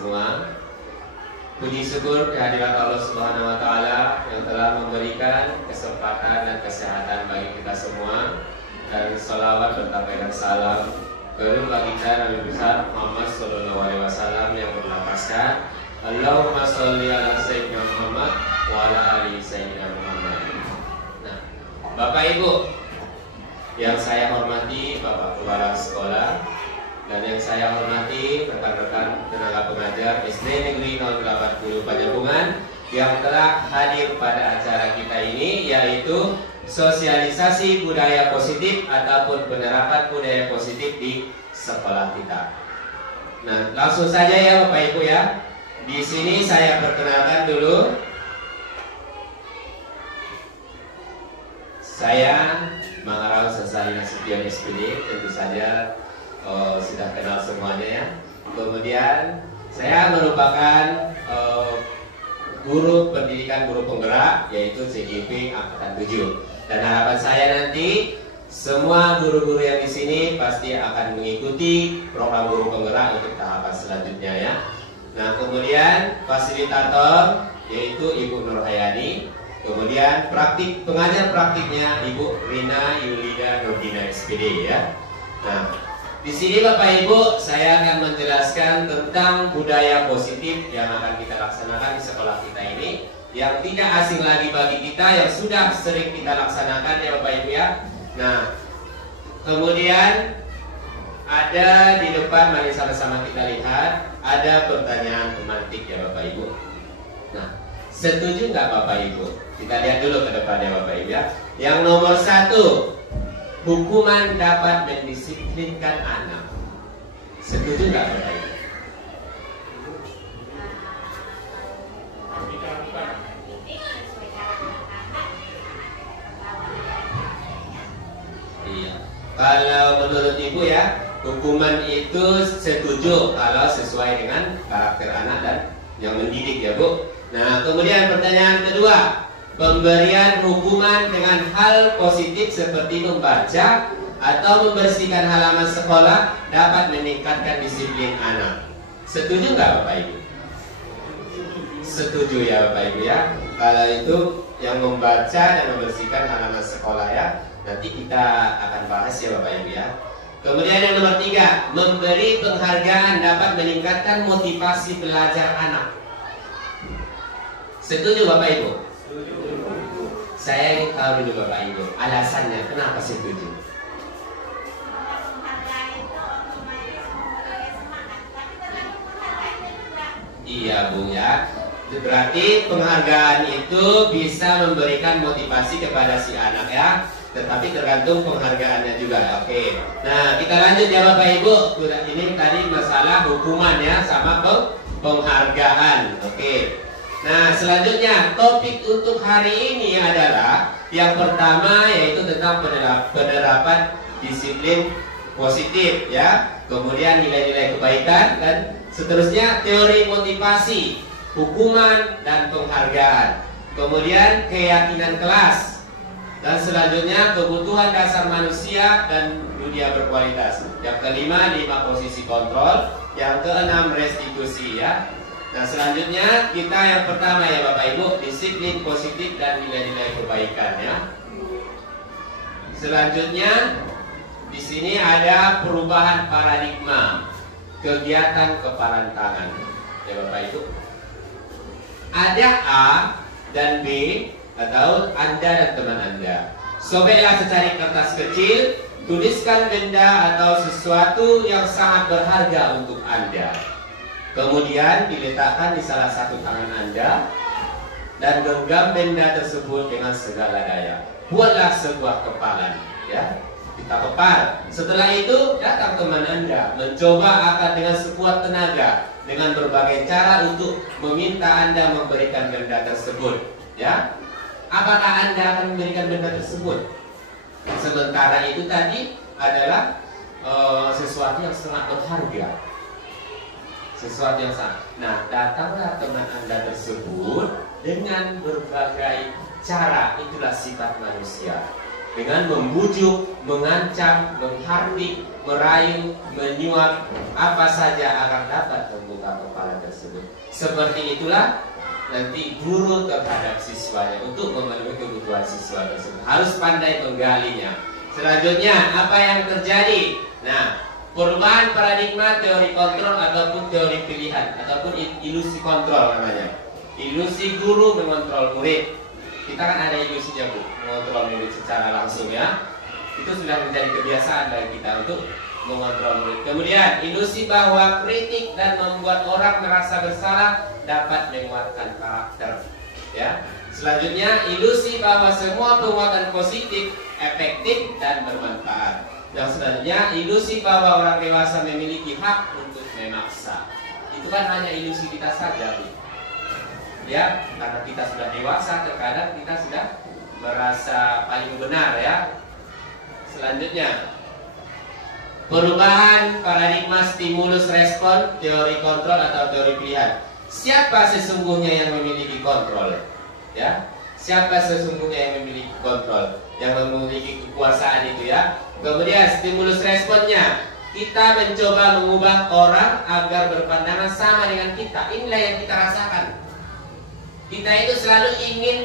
semua. Puji syukur kehadirat Allah Subhanahu wa Ta'ala yang telah memberikan kesempatan dan kesehatan bagi kita semua, dan salawat bertampaikan salam kepada baginda Nabi besar Muhammad Sallallahu Alaihi Wasallam yang berlafazkan Allahumma sholli ala Sayyidina Muhammad wa ala ali Sayyidina Muhammad. Nah, Bapak Ibu yang saya hormati, Bapak Kepala Sekolah, dan yang saya hormati rekan-rekan tenaga pengajar SD Negeri 080 Panjabungan yang telah hadir pada acara kita ini, yaitu sosialisasi budaya positif ataupun penerapan budaya positif di sekolah kita. Nah, langsung saja ya Bapak Ibu ya. Di sini saya perkenalkan dulu. Saya Mangarau Sesalina Sution SPD, tentu saja sudah kenal semuanya ya. Kemudian saya merupakan guru pendidikan guru penggerak, yaitu CGP Angkatan 7. Dan harapan saya nanti semua guru-guru yang di sini pasti akan mengikuti program guru penggerak untuk tahapan selanjutnya ya. Nah, kemudian fasilitator yaitu Ibu Nur Hayani. Kemudian pengajar praktiknya Ibu Rina Yulida Nurdina SPD ya. Nah, di sini Bapak Ibu, saya akan menjelaskan tentang budaya positif yang akan kita laksanakan di sekolah kita ini, yang tidak asing lagi bagi kita, yang sudah sering kita laksanakan ya Bapak Ibu ya. Nah, kemudian ada di depan, mari sama-sama kita lihat, ada pertanyaan pemantik ya Bapak Ibu. Nah, setuju nggak Bapak Ibu? Kita lihat dulu ke depan ya Bapak Ibu ya. Yang nomor 1, hukuman dapat mendisiplinkan anak. Setuju nggak Bapak Ibu? Iya. Kalau menurut Ibu ya, hukuman itu setuju kalau sesuai dengan karakter anak dan yang mendidik ya Bu. Nah, kemudian pertanyaan kedua, pemberian hukuman dengan hal positif seperti membaca atau membersihkan halaman sekolah dapat meningkatkan disiplin anak. Setuju nggak Bapak Ibu? Setuju ya Bapak Ibu ya. Kalau itu yang membaca dan membersihkan halaman sekolah ya, nanti kita akan bahas ya Bapak Ibu ya. Kemudian yang nomor 3, memberi penghargaan dapat meningkatkan motivasi belajar anak. Setuju Bapak Ibu? Saya ingin tahu dulu Bapak Ibu, alasannya kenapa setuju? Iya Bu ya. Berarti penghargaan itu bisa memberikan motivasi kepada si anak ya. Tetapi tergantung penghargaannya juga. Oke. Nah, kita lanjut ya Bapak Ibu. Ini tadi masalah hukuman ya sama penghargaan. Oke. Nah, selanjutnya topik untuk hari ini adalah yang pertama, yaitu tentang penerapan disiplin positif ya. Kemudian nilai-nilai kebaikan, dan seterusnya teori motivasi, hukuman dan penghargaan. Kemudian keyakinan kelas, dan selanjutnya kebutuhan dasar manusia dan dunia berkualitas. Yang kelima, 5 posisi kontrol. Yang keenam, restitusi ya. Nah, selanjutnya kita yang pertama ya Bapak Ibu, disiplin positif dan nilai-nilai kebaikan ya. Selanjutnya di sini ada perubahan paradigma kegiatan keparentangan ya Bapak Ibu. Ada A dan B atau Anda dan teman Anda. Sobeklah secari kertas kecil, tuliskan benda atau sesuatu yang sangat berharga untuk Anda. Kemudian diletakkan di salah satu tangan Anda dan genggam benda tersebut dengan segala daya. Buatlah sebuah kepalan ya. Kita kepal. Setelah itu datang teman Anda, mencoba akan dengan sekuat tenaga dengan berbagai cara untuk meminta Anda memberikan benda tersebut ya. Apakah Anda akan memberikan benda tersebut? Sementara itu tadi adalah sesuatu yang sangat berharga. Sesuatu yang sangat. Nah, datanglah teman Anda tersebut dengan berbagai cara. Itulah sifat manusia. dengan membujuk, mengancam, menghardik, merayu, menyuap, apa saja agar dapat membuka kepala tersebut. Seperti itulah nanti guru terhadap siswanya untuk memenuhi kebutuhan siswa tersebut. Harus pandai menggalinya. Selanjutnya, apa yang terjadi? Nah, perubahan paradigma teori kontrol ataupun teori pilihan ataupun ilusi kontrol namanya. Ilusi guru mengontrol murid. Kita kan ada ilusinya, Bu, mengontrol murid secara langsung ya. Itu sudah menjadi kebiasaan bagi kita untuk mengontrol murid. Kemudian ilusi bahwa kritik dan membuat orang merasa bersalah dapat menguatkan karakter. Ya. Selanjutnya ilusi bahwa semua penguatan positif efektif dan bermanfaat. Yang selanjutnya ilusi bahwa orang dewasa memiliki hak untuk memaksa. Itu kan hanya ilusi kita saja, Bu. Ya, karena kita sudah dewasa, terkadang kita sudah merasa paling benar ya. Selanjutnya, perubahan paradigma stimulus respon, teori kontrol atau teori pilihan. Siapa sesungguhnya yang memiliki kontrol? Ya, siapa sesungguhnya yang memiliki kontrol, yang memiliki kekuasaan itu ya? Kemudian stimulus responnya, kita mencoba mengubah orang agar berpandangan sama dengan kita. Inilah yang kita rasakan. Kita itu selalu ingin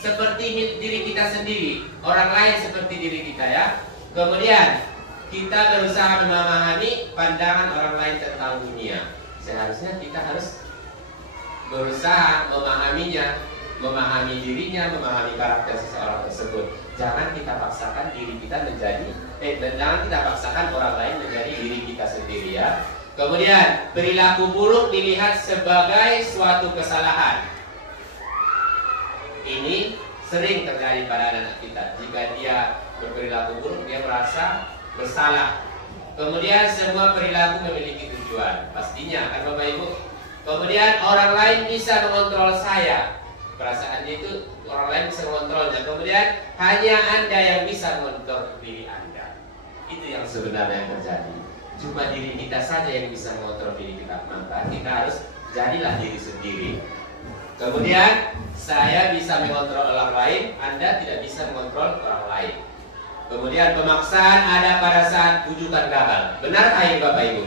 seperti diri kita sendiri, orang lain seperti diri kita ya. Kemudian kita berusaha memahami pandangan orang lain tentang dunia. Seharusnya kita harus berusaha memahaminya, memahami dirinya, memahami karakter seseorang tersebut. Jangan kita paksakan diri kita menjadi, jangan kita paksakan orang lain menjadi diri kita sendiri ya. Kemudian perilaku buruk dilihat sebagai suatu kesalahan. Ini sering terjadi pada anak-anak kita. Jika dia berperilaku buruk, dia merasa bersalah. Kemudian semua perilaku memiliki tujuan, pastinya kan Bapak Ibu. Kemudian orang lain bisa mengontrol saya. Perasaannya itu orang lain bisa mengontrolnya. Kemudian hanya Anda yang bisa mengontrol diri Anda. Itu yang sebenarnya yang terjadi. Cuma diri kita saja yang bisa mengontrol diri kita. Maka kita harus jadilah diri sendiri. Kemudian saya bisa mengontrol orang lain, Anda tidak bisa mengontrol orang lain. Kemudian pemaksaan ada pada saat rujukan gagal. Benarkah ini Bapak Ibu?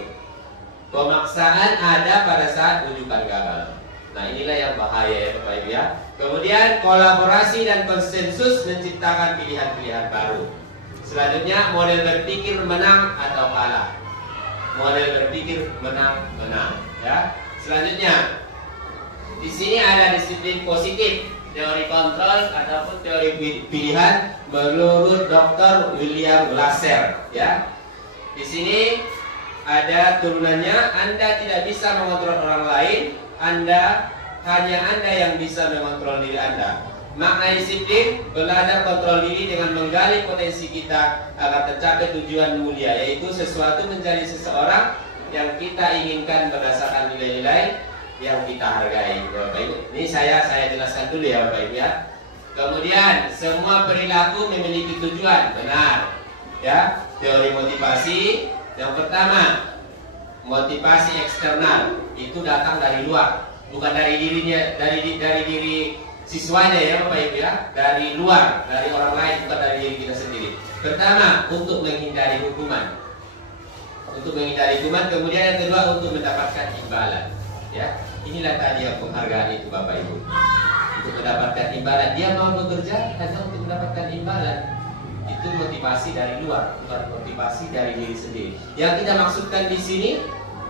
Pemaksaan ada pada saat rujukan gagal. Nah inilah yang bahaya ya Bapak Ibu ya. Kemudian kolaborasi dan konsensus menciptakan pilihan-pilihan baru. Selanjutnya model berpikir menang atau kalah. Model berpikir menang ya. Selanjutnya di sini ada disiplin positif, teori kontrol ataupun teori pilihan menurut Dr. William Glasser ya. Di sini ada turunannya, Anda tidak bisa mengontrol orang lain, hanya Anda yang bisa mengontrol diri Anda. Makna disiplin, belajar kontrol diri dengan menggali potensi kita agar tercapai tujuan mulia, yaitu sesuatu menjadi seseorang yang kita inginkan berdasarkan nilai-nilai yang kita hargai. Bapak Ibu, ini saya jelaskan dulu ya Bapak Ibu ya. Kemudian semua perilaku memiliki tujuan, benar ya. Teori motivasi yang pertama, motivasi eksternal itu datang dari luar, bukan dari dirinya, dari diri siswanya ya Bapak Ibu ya, dari luar, dari orang lain, bukan dari diri kita sendiri. Pertama, untuk menghindari hukuman, kemudian yang kedua untuk mendapatkan imbalan ya. Inilah tadi yang penghargaan itu Bapak Ibu, untuk mendapatkan imbalan. Dia mau bekerja hanya untuk mendapatkan imbalan. Itu motivasi dari luar, bukan motivasi dari diri sendiri. Yang kita maksudkan di sini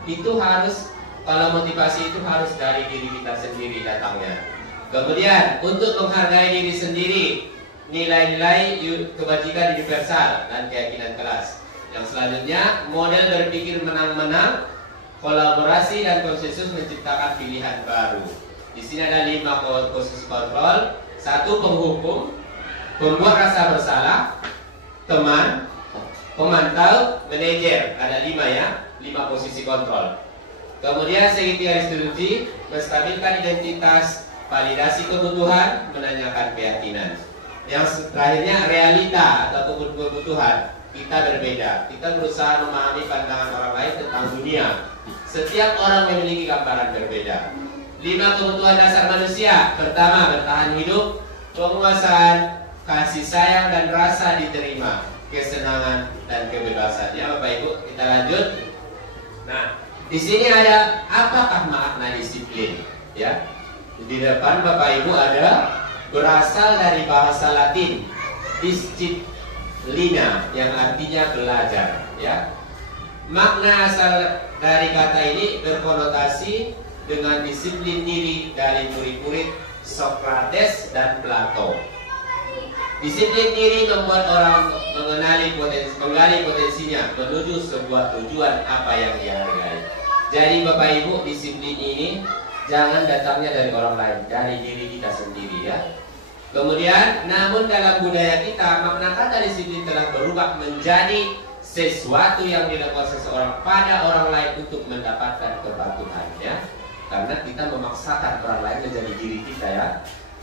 itu harus, kalau motivasi itu harus dari diri kita sendiri datangnya. Kemudian untuk menghargai diri sendiri, nilai-nilai kebajikan universal dan keyakinan kelas. Yang selanjutnya model berpikir menang-menang, kolaborasi dan konsensus menciptakan pilihan baru. Di sini ada 5 posisi kontrol. 1 penghukum, pembuat rasa bersalah, teman, pemantau, manajer. Ada 5 ya, 5 posisi kontrol. Kemudian segitiga distribusi, menstabilkan identitas, validasi kebutuhan, menanyakan keyakinan. Yang terakhirnya realita atau kebutuhan. Kita berbeda. Kita berusaha memahami pandangan orang lain tentang dunia. Setiap orang memiliki gambaran berbeda. 5 kebutuhan dasar manusia. Pertama, bertahan hidup, penguasaan, kasih sayang dan rasa diterima, kesenangan dan kebebasan. Ya Bapak Ibu, kita lanjut. Nah, di sini ada apakah makna disiplin? Ya, di depan Bapak Ibu ada berasal dari bahasa Latin disciplina yang artinya belajar. Ya, makna asal dari kata ini berkonotasi dengan disiplin diri dari murid-murid Socrates dan Plato. Disiplin diri membuat orang menggali potensinya menuju sebuah tujuan apa yang dihargai. Jadi Bapak Ibu, disiplin ini jangan datangnya dari orang lain, dari diri kita sendiri ya. Kemudian, namun dalam budaya kita makna kata disiplin telah berubah menjadi sesuatu yang dilakukan seseorang pada orang lain untuk mendapatkan kepatuhan ya. Karena kita memaksakan orang lain menjadi diri kita ya.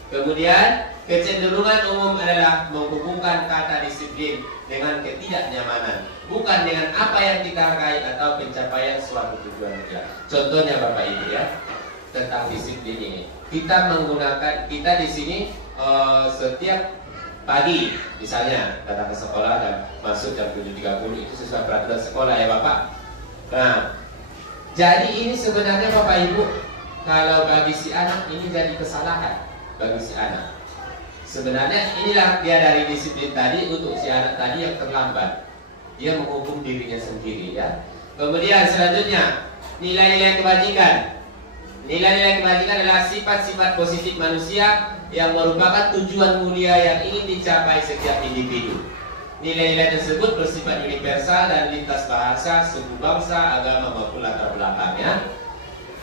Kemudian kecenderungan umum adalah menghubungkan kata disiplin dengan ketidaknyamanan, bukan dengan apa yang kita hargai atau pencapaian suatu tujuan mulia. Contohnya Bapak Ibu ya, tentang disiplin ini. Kita di sini setiap pagi misalnya datang ke sekolah dan masuk jam 7.30 itu sesuai peraturan sekolah ya Bapak. Nah, jadi ini sebenarnya Bapak Ibu, kalau bagi si anak ini jadi kesalahan. Bagi si anak sebenarnya inilah dia dari disiplin tadi untuk si anak tadi yang terlambat, dia menghukum dirinya sendiri ya. Kemudian selanjutnya nilai-nilai kebajikan. Nilai-nilai kebajikan adalah sifat-sifat positif manusia yang merupakan tujuan mulia yang ingin dicapai setiap individu. Nilai-nilai tersebut bersifat universal dan lintas bahasa, suku, bangsa, agama maupun latar belakang ya.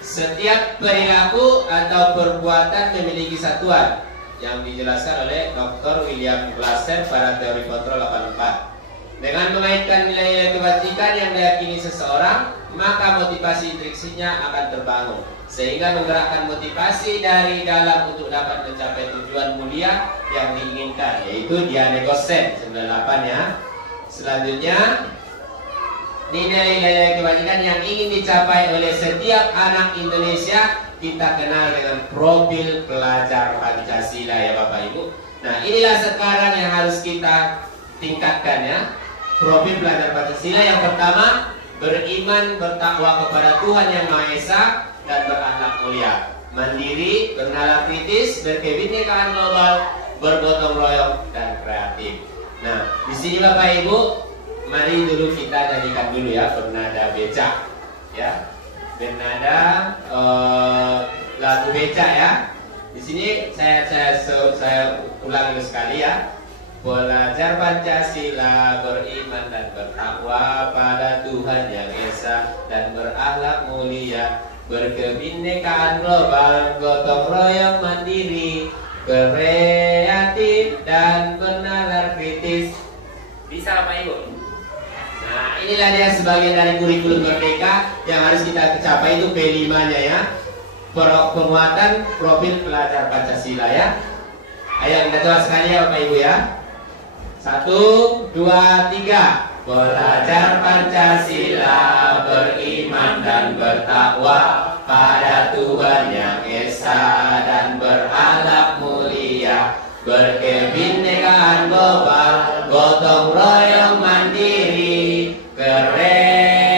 Setiap perilaku atau perbuatan memiliki satuan yang dijelaskan oleh Dr. William Glasser pada teori kontrol 84. Dengan mengaitkan nilai-nilai kebajikan yang diyakini seseorang, maka motivasi intriksinya akan terbangun, sehingga menggerakkan motivasi dari dalam untuk dapat mencapai tujuan mulia yang diinginkan, yaitu Diane Gossen 98 ya. Selanjutnya, nilai-nilai kebajikan yang ingin dicapai oleh setiap anak Indonesia kita kenal dengan profil pelajar Pancasila ya Bapak Ibu. Nah, inilah sekarang yang harus kita tingkatkan ya. Profil pelajar Pancasila yang pertama, beriman bertakwa kepada Tuhan Yang Maha Esa dan berakhlak mulia, mandiri, bernalar kritis, berkebinekaan global, bergotong royong dan kreatif. Nah, di sini Bapak Ibu, mari dulu kita nyanyikan dulu ya bernada becak ya, bernada lagu becak ya. Di sini saya ulangi sekali ya. Belajar Pancasila, beriman dan bertakwa pada Tuhan Yang Esa dan berakhlak mulia, berkebinekaan global, gotong royong mandiri, kreatif dan bernalar kritis. Bisa Bapak Ibu? Nah, inilah dia sebagian dari kurikulum merdeka yang harus kita capai, itu P5-nya ya. Penguatan profil pelajar Pancasila ya. Ayo kita coba sekali ya Bapak Ibu ya. 1, 2, 3. Belajar Pancasila, beriman dan bertakwa pada Tuhan Yang Esa dan berakhlak mulia, berkebinekaan global, gotong royong mandiri, kreatif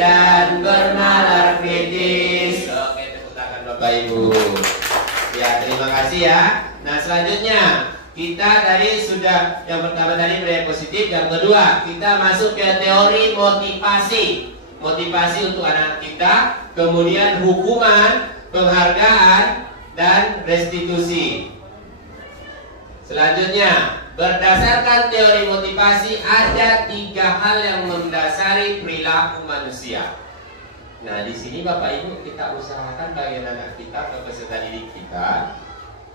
dan bernalar kritis. Oke, tepuk tangan Bapak Ibu. Ya, terima kasih ya. Nah, selanjutnya kita tadi sudah yang pertama tadi budaya positif, yang kedua kita masuk ke teori motivasi. Motivasi untuk anak kita, kemudian hukuman, penghargaan dan restitusi. Selanjutnya, berdasarkan teori motivasi ada 3 hal yang mendasari perilaku manusia. Nah, di sini Bapak Ibu kita usahakan bagi anak kita, peserta didik kita,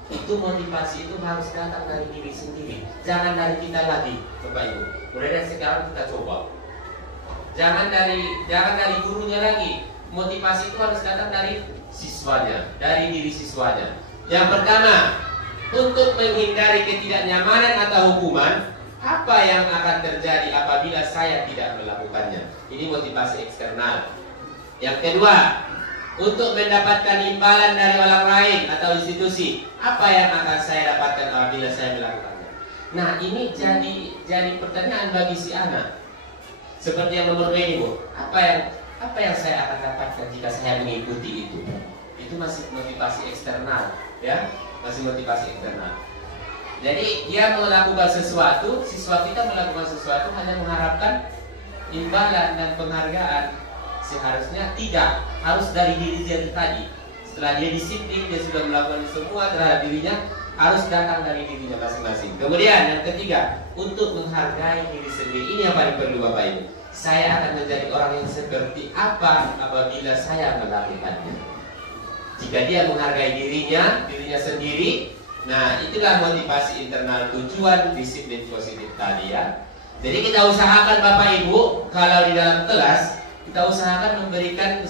itu motivasi itu harus datang dari diri sendiri, jangan dari kita lagi Bapak Ibu. Mulai dari sekarang kita coba, jangan dari gurunya lagi. Motivasi itu harus datang dari siswanya, dari diri siswanya. Yang pertama, untuk menghindari ketidaknyamanan atau hukuman, apa yang akan terjadi apabila saya tidak melakukannya? Ini motivasi eksternal. Yang kedua, untuk mendapatkan imbalan dari orang lain atau institusi. Apa yang akan saya dapatkan apabila saya melakukannya? Nah, ini jadi pertanyaan bagi si anak. Seperti yang nomor ini, Bu. Apa yang saya akan dapatkan jika saya mengikuti itu? Itu masih motivasi eksternal, ya, masih motivasi eksternal. Jadi dia melakukan sesuatu, siswa kita melakukan sesuatu hanya mengharapkan imbalan dan penghargaan. Seharusnya tidak, harus dari diri dia tadi. Setelah dia disiplin, dia sudah melakukan semua terhadap dirinya, harus datang dari dirinya masing-masing. Kemudian yang ketiga, untuk menghargai diri sendiri. Ini yang paling perlu Bapak Ibu. Saya akan menjadi orang yang seperti apa apabila saya melakukannya. Jika dia menghargai dirinya sendiri. Nah, itulah motivasi internal, tujuan disiplin positif tadi, ya. Jadi kita usahakan Bapak Ibu, kalau di dalam kelas kita usahakan memberikan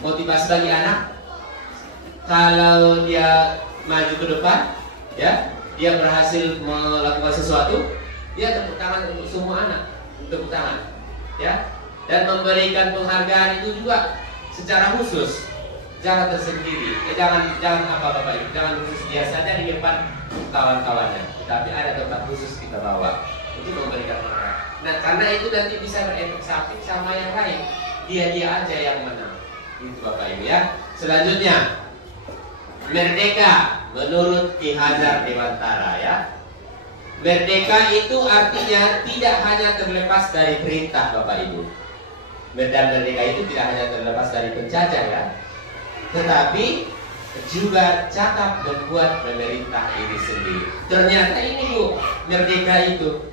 motivasi bagi anak. Kalau dia maju ke depan, ya, dia berhasil melakukan sesuatu, dia tepuk tangan untuk semua anak, tepuk tangan, ya. Dan memberikan penghargaan itu juga secara khusus. Jangan tersendiri, jangan apa Bapak Ibu, jangan khusus dia saja di depan kawan-kawannya, tapi ada tempat khusus kita bawa untuk memberikan penghargaan. Nah, karena itu nanti bisa berefek samping sama yang lain, dia aja yang menang, itu Bapak Ibu, ya. Selanjutnya, merdeka menurut Ki Hajar Dewantara, ya. Merdeka itu artinya tidak hanya terlepas dari perintah Bapak Ibu. Dan merdeka itu tidak hanya terlepas dari penjajah, ya, tetapi juga cakap membuat memerintah diri sendiri. Ternyata ini Bu, merdeka itu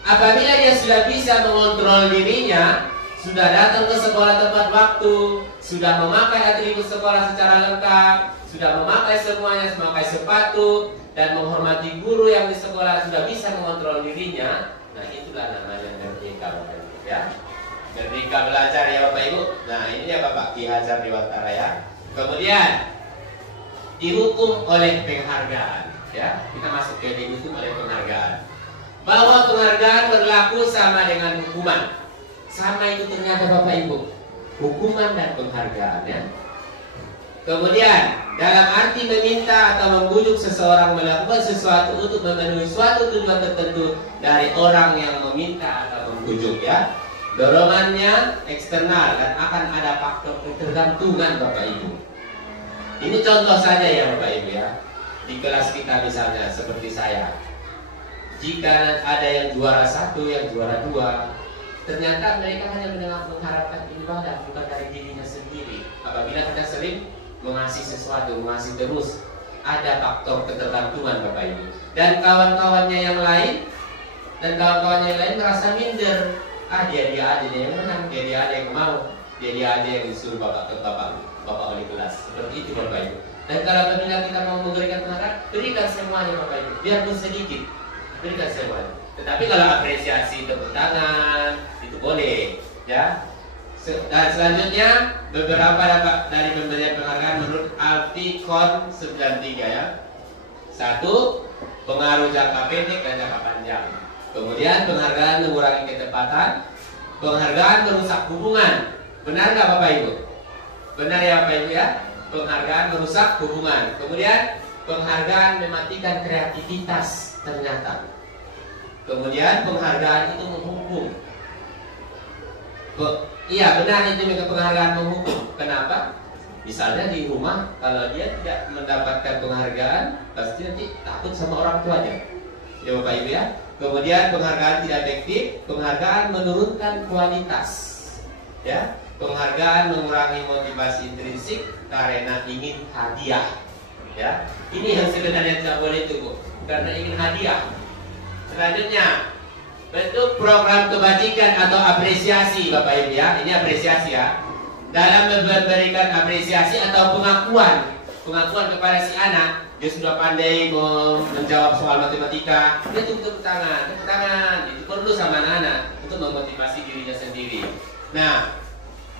apabila dia sudah bisa mengontrol dirinya, sudah datang ke sekolah tepat waktu, sudah memakai atribut sekolah secara lengkap, sudah memakai semuanya, memakai sepatu, dan menghormati guru yang di sekolah, sudah bisa mengontrol dirinya. Nah, itulah namanya merdeka Bapak Ibu, ya. Merdeka belajar, ya Bapak Ibu. Nah, ini ya Bapak Ki Hajar Dewantara, ya. Kemudian dihukum oleh penghargaan, ya. Kita masuk ke dihukum oleh penghargaan. Bahwa penghargaan berlaku sama dengan hukuman. Sama itu ternyata Bapak Ibu, hukuman dan penghargaan, ya. Kemudian dalam arti meminta atau membujuk seseorang melakukan sesuatu untuk memenuhi suatu tujuan tertentu dari orang yang meminta atau membujuk, ya. Dorongannya eksternal dan akan ada faktor ketergantungan Bapak Ibu. Ini contoh saja ya Bapak Ibu, ya. Di kelas kita misalnya seperti saya, jika ada yang juara 1, yang juara 2, ternyata mereka hanya mengharapkan ibadah, bukan dari dirinya sendiri. Apabila kita sering mengasih sesuatu, mengasih terus, ada faktor ketergantungan Bapak Ibu. Dan kawan-kawannya yang lain merasa minder. Dia aja yang menang, dia aja yang mau, dia aja yang disuruh bapak wali kelas. Seperti itu Bapak Ibu. Dan kalau apabila kita mau memberikan penghargaan, berikan semuanya Bapak Ibu, biarpun sedikit, berikan semuanya. Tetapi kalau apresiasi, tepuk tangan, itu boleh, ya. Dan selanjutnya beberapa dari pemberian penghargaan menurut Alticon 93, ya. 1. Pengaruh jangka pendek dan jangka panjang. Kemudian penghargaan mengurangi ketepatan. Penghargaan merusak hubungan. Benar nggak Bapak Ibu? Benar ya Bapak Ibu, ya. Penghargaan merusak hubungan. Kemudian penghargaan mematikan kreativitas ternyata. Kemudian penghargaan itu menghukum. Iya benar, itu penghargaan menghukum. Kenapa? Misalnya di rumah, kalau dia tidak mendapatkan penghargaan, pasti nanti takut sama orang tuanya, ya Bapak Ibu, ya. Kemudian penghargaan tidak efektif. Penghargaan menurunkan kualitas, ya. Penghargaan mengurangi motivasi intrinsik karena ingin hadiah, ya. Ini yang sebenarnya tidak boleh itu Bu, karena ingin hadiah. Selanjutnya, bentuk program kebajikan atau apresiasi Bapak Ibu, ya. Ini apresiasi, ya. Dalam memberikan apresiasi atau pengakuan kepada si anak, dia sudah pandai menjawab soal matematika, dia tepuk tangan, itu perlu sama anak-anak untuk memotivasi dirinya sendiri. Nah,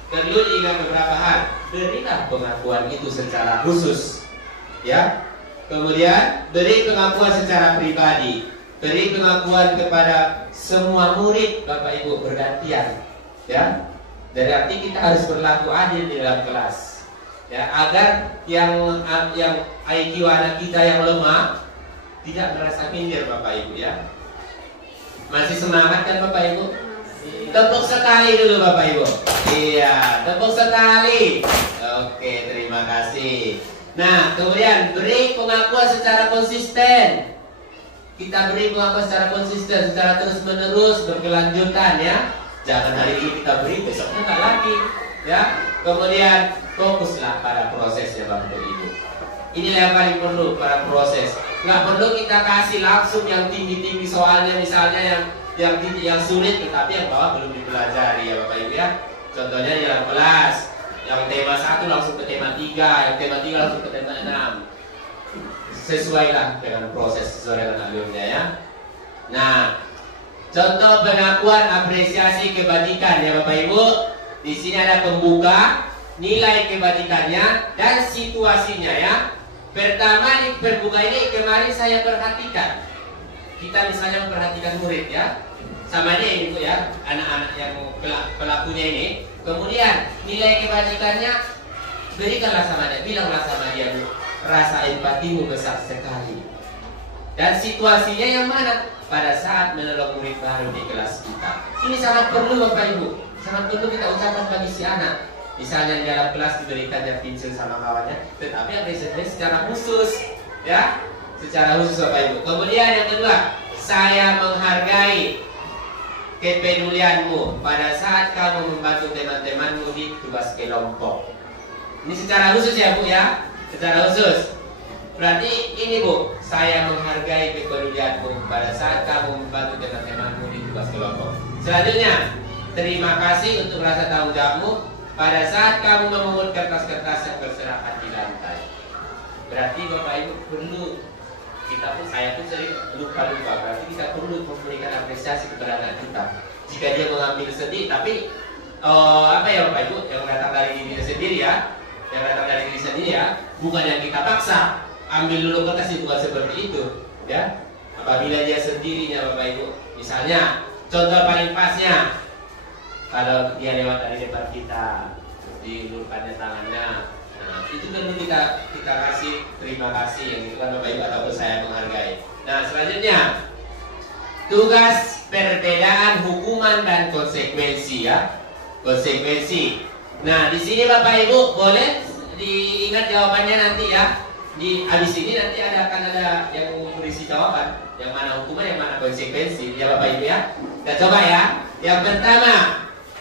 perlu diingat beberapa hal. Berilah pengakuan itu secara khusus, ya. Kemudian beri pengakuan secara pribadi. Beri pengakuan kepada semua murid Bapak Ibu bergantian, ya. Dari arti kita harus berlaku adil di dalam kelas. ya, agar yang IQ anak kita yang lemah tidak merasa minder Bapak Ibu ya. Masih semangat kan Bapak Ibu? Tepuk sekali dulu Bapak Ibu. Iya, tepuk sekali. Oke, terima kasih. Nah, kemudian beri pengakuan secara konsisten. Kita beri pengakuan secara konsisten, secara terus menerus, berkelanjutan ya. Jangan hari ini kita beri, besoknya nggak lagi ya. Kemudian fokuslah pada prosesnya Bapak Ibu. Inilah yang paling perlu, pada proses. Nggak perlu kita kasih langsung yang tinggi-tinggi soalnya, misalnya yang sulit, tetapi yang bawah belum dipelajari ya Bapak Ibu ya. Contohnya di dalam kelas, yang tema 1 langsung ke tema 3, yang tema 3 langsung ke tema 6. Sesuailah dengan proses, sesuai dengan alurnya ya. Nah, contoh pengakuan apresiasi kebajikan ya Bapak Ibu. Di sini ada pembuka, nilai kebajikannya dan situasinya ya. Pertama di pembuka ini kemarin saya perhatikan. Kita misalnya memperhatikan murid ya. Sama dia ini Bu ya, anak-anak yang pelakunya ini. Kemudian nilai kebajikannya berikanlah sama dia, bilanglah sama dia Bu, rasa empatimu besar sekali. Dan situasinya yang mana? Pada saat menolong murid baru di kelas kita. Ini sangat perlu Bapak Ibu, sangat perlu kita ucapkan bagi si anak. Misalnya di dalam kelas diberikannya pensil sama kawannya, tetapi apresiasi secara khusus ya, secara khusus Bapak Ibu. Kemudian yang kedua, saya menghargai kepedulianmu pada saat kamu membantu teman-temanmu di tugas kelompok. Ini secara khusus ya Bu ya, secara khusus. Berarti ini Bu, saya menghargai kepedulianmu pada saat kamu membantu teman-temanmu di tugas kelompok. Selanjutnya, terima kasih untuk rasa tanggung jawabmu pada saat kamu memungut kertas-kertas yang berserakan di lantai. Berarti Bapak Ibu perlu, kita pun, saya pun sering lupa-lupa. Berarti kita perlu memberikan apresiasi kepada anak kita. Jika dia mengambil sedih, tapi apa ya Bapak Ibu, yang datang dari diri sendiri ya, yang datang dari diri sendiri ya, bukan yang kita paksa. Ambil dulu kertas, bukan seperti itu ya. Apabila dia sendirinya Bapak Ibu, misalnya contoh paling pasnya, kalau dia lewat dari depan kita, diulurkannya tangannya, nah itu perlu kita kasih terima kasih, yang itu kan Bapak Ibu ataupun saya menghargai. Nah selanjutnya, tugas perbedaan hukuman dan konsekuensi ya, konsekuensi. Nah di sini Bapak Ibu boleh diingat jawabannya nanti ya. Di habis ini nanti akan ada yang berisi jawaban, yang mana hukuman, yang mana konsekuensi ya Bapak Ibu ya. Kita coba ya. Yang pertama,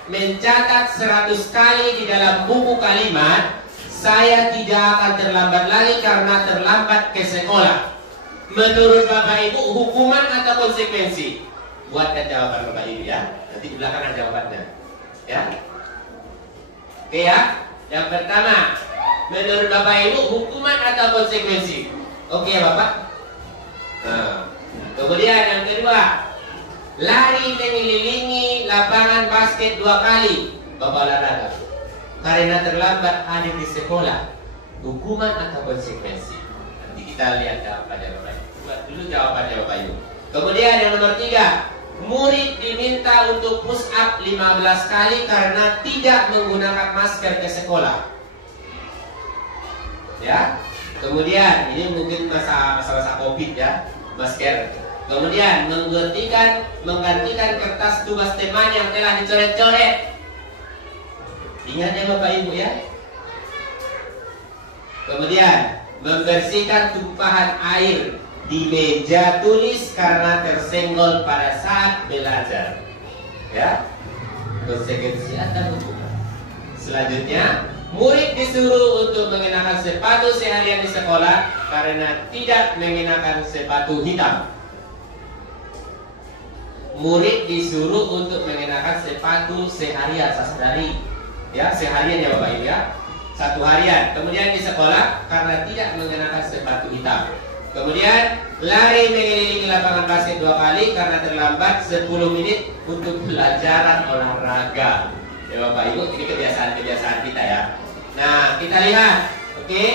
mencatat 100 kali di dalam buku kalimat, saya tidak akan terlambat lagi karena terlambat ke sekolah. Menurut Bapak Ibu, hukuman atau konsekuensi? Buatkan jawaban Bapak Ibu ya. Nanti di belakang ada jawabannya ya. Oke ya. Yang pertama, menurut Bapak Ibu, hukuman atau konsekuensi? Oke ya Bapak. Nah, kemudian yang kedua, lari mengelilingi lapangan basket 2 kali, Bapak olahraga, karena terlambat hadir di sekolah, hukuman atau konsekuensi? Nanti kita lihat jawabannya Bapak Ibu. Buat dulu jawabannya Bapak Ibu. Kemudian yang nomor 3, murid diminta untuk push up 15 kali karena tidak menggunakan masker ke sekolah. Ya. Kemudian ini mungkin masa Covid ya, masker. Kemudian menggantikan kertas tugas teman yang telah dicoret-coret. Ingat ya Bapak Ibu ya. Kemudian membersihkan tumpahan air di meja tulis karena tersenggol pada saat belajar. Ya. Konsekuensi atau hukuman. Selanjutnya, murid disuruh untuk mengenakan sepatu seharian di sekolah karena tidak mengenakan sepatu hitam. Murid disuruh untuk mengenakan sepatu seharian, sehari, ya seharian ya Bapak Ibu ya, 1 harian. Kemudian di sekolah karena tidak mengenakan sepatu hitam. Kemudian lari mengelilingi lapangan basket 2 kali karena terlambat 10 menit untuk pelajaran olahraga. Ya Bapak Ibu, ini kebiasaan-kebiasaan kita ya. Nah kita lihat, oke,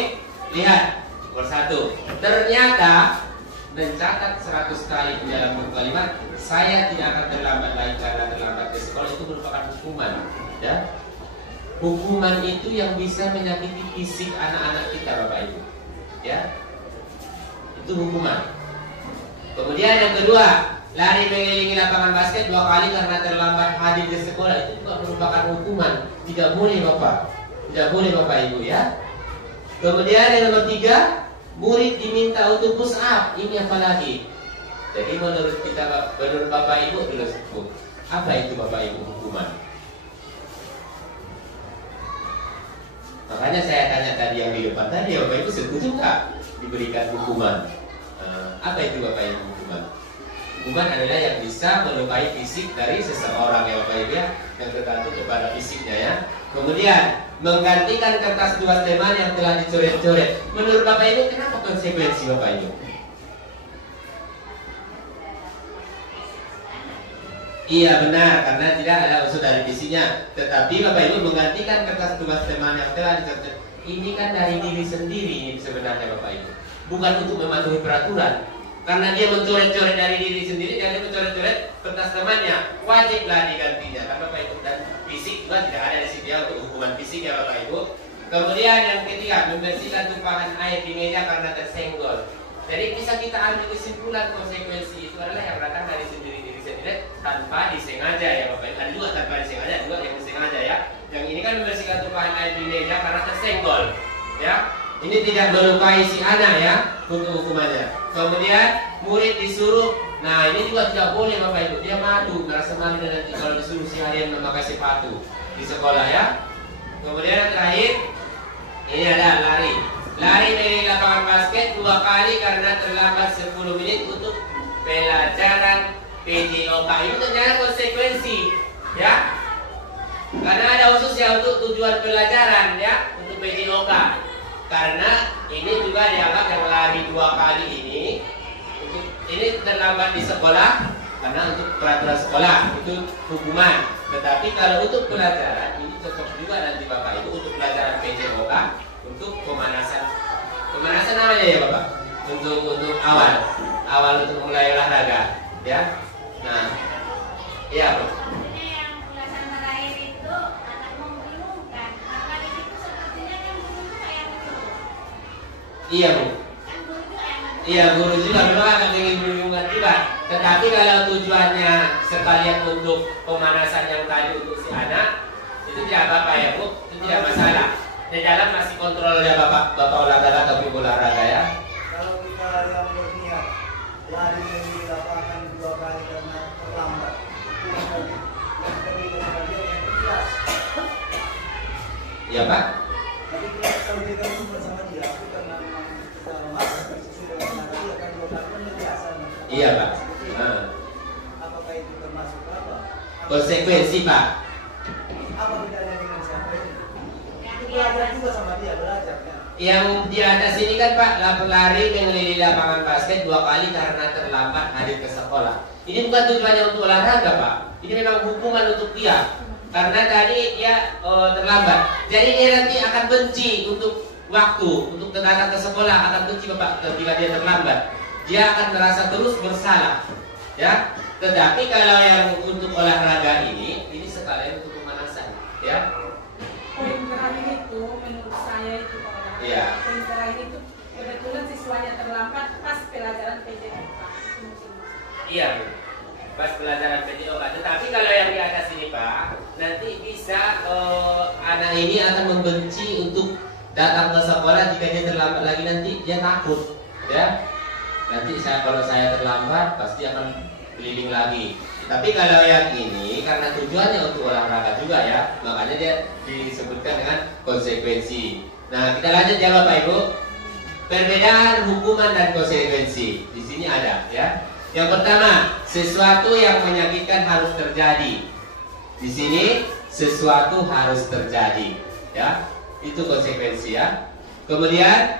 lihat nomor 1. Ternyata mencatat 100 kali di dalam buku kalimat, saya tidak akan terlambat lagi karena terlambat ke sekolah, itu merupakan hukuman ya. hukuman itu yang bisa menyakiti fisik anak-anak kita, Bapak Ibu. Ya, itu hukuman. Kemudian yang kedua, lari mengelilingi lapangan basket 2 kali karena terlambat hadir ke sekolah, itu juga merupakan hukuman. Tidak boleh Bapak, tidak boleh Bapak Ibu ya. Kemudian yang nomor 3, murid diminta untuk push up. Ini apa lagi? Jadi menurut kita, menurut Bapak Ibu dulu, apa itu Bapak Ibu hukuman? Makanya saya tanya tadi yang di depan tadi, Bapak Ibu setuju nggak diberikan hukuman? Apa itu Bapak Ibu hukuman? Hukuman adalah yang bisa melukai fisik dari seseorang ya Bapak Ibu ya, yang tergantung kepada fisiknya ya. Kemudian menggantikan kertas tugas teman yang telah dicoret-coret. Menurut Bapak Ibu kenapa konsekuensi Bapak Ibu? Iya benar, karena tidak ada unsur dari visinya. Tetapi Bapak Ibu menggantikan kertas tugas teman yang telah dicoret, ini kan dari diri sendiri ini sebenarnya Bapak Ibu, bukan untuk mematuhi peraturan. Karena dia mencoret-coret dari diri sendiri, dan dia mencoret-coret kertas temannya, wajiblah digantinya. Karena Bapak Ibu, dan fisik juga tidak ada di situ ya untuk hukuman fisik ya Bapak Ibu. Kemudian yang ketiga, membersihkan tumpahan air di meja karena tersenggol. Jadi bisa kita ambil kesimpulan konsekuensi itu adalah yang datang dari diri sendiri tanpa disengaja ya Bapak Ibu. Ada juga tanpa disengaja, juga yang disengaja ya. Yang ini kan membersihkan tumpahan air di meja karena tersenggol ya. Ini tidak melukai si anak ya untuk hukumannya. Kemudian murid disuruh, nah ini juga tidak boleh Bapak Ibu. Dia malu, merasa malu dan nanti kalau disuruh si harian memakai sepatu di sekolah ya. Kemudian yang terakhir, ini ada lari. Lari dari lapangan basket 2 kali karena terlambat 10 menit untuk pelajaran PJOK. Ini ternyata konsekuensi ya. Karena ada khusus ya untuk tujuan pelajaran ya, untuk PJOK. Karena ini juga dianggap yang lari 2 kali ini terlambat di sekolah karena untuk peraturan sekolah itu hukuman. Tetapi kalau untuk pelajaran ini cocok juga nanti Bapak Ibu untuk pelajaran PJOK untuk pemanasan namanya ya Bapak, untuk awal untuk mulai olahraga ya. Nah, iya Bu. Iya Bu. Iya guru juga memang akan ingin membingungkan juga. Tetapi kalau tujuannya sekalian untuk pemanasan yang tadi untuk si anak, itu tidak apa-apa ya Bu, itu tidak masalah. Di dalam masih kontrol ya Bapak olahraga atau ibu olahraga ya. Kalau kita yang berniat lari dari lapangan 2 kali karena terlambat, Iya Pak. tapi kalau kita bersama dia, karena iya Pak. Apakah itu termasuk apa? Konsekuensi Pak. Apa bedanya dengan siapa ini? Belajar juga sama dia, belajar ya. Yang di atas ini kan Pak, lari mengelilingi lapangan basket 2 kali karena terlambat hadir ke sekolah. Ini bukan tujuannya untuk olahraga Pak. Ini memang hukuman untuk dia. Karena tadi dia terlambat. Jadi dia nanti akan benci untuk waktu, untuk datang ke sekolah, akan benci Bapak ketika dia terlambat. Dia akan merasa terus bersalah ya. Tetapi kalau yang untuk olahraga ini sekalian untuk pemanasan ya. Poin terakhir itu menurut saya itu Iya. Poin terakhir itu kebetulan siswanya terlambat pas pelajaran PJOK. Iya Bu, pas pelajaran PJOK. Tetapi kalau yang di atas ini Pak, nanti bisa anak ini akan membenci untuk datang ke sekolah jika dia terlambat lagi, nanti dia takut ya. Nanti kalau saya terlambat pasti akan keliling lagi. Tapi kalau yang ini karena tujuannya untuk olahraga juga ya, makanya dia disebutkan dengan konsekuensi. Nah kita lanjut ya Bapak Ibu. Perbedaan hukuman dan konsekuensi di sini ada ya. Yang pertama, sesuatu yang menyakitkan harus terjadi. Di sini sesuatu harus terjadi ya. Itu konsekuensi ya. Kemudian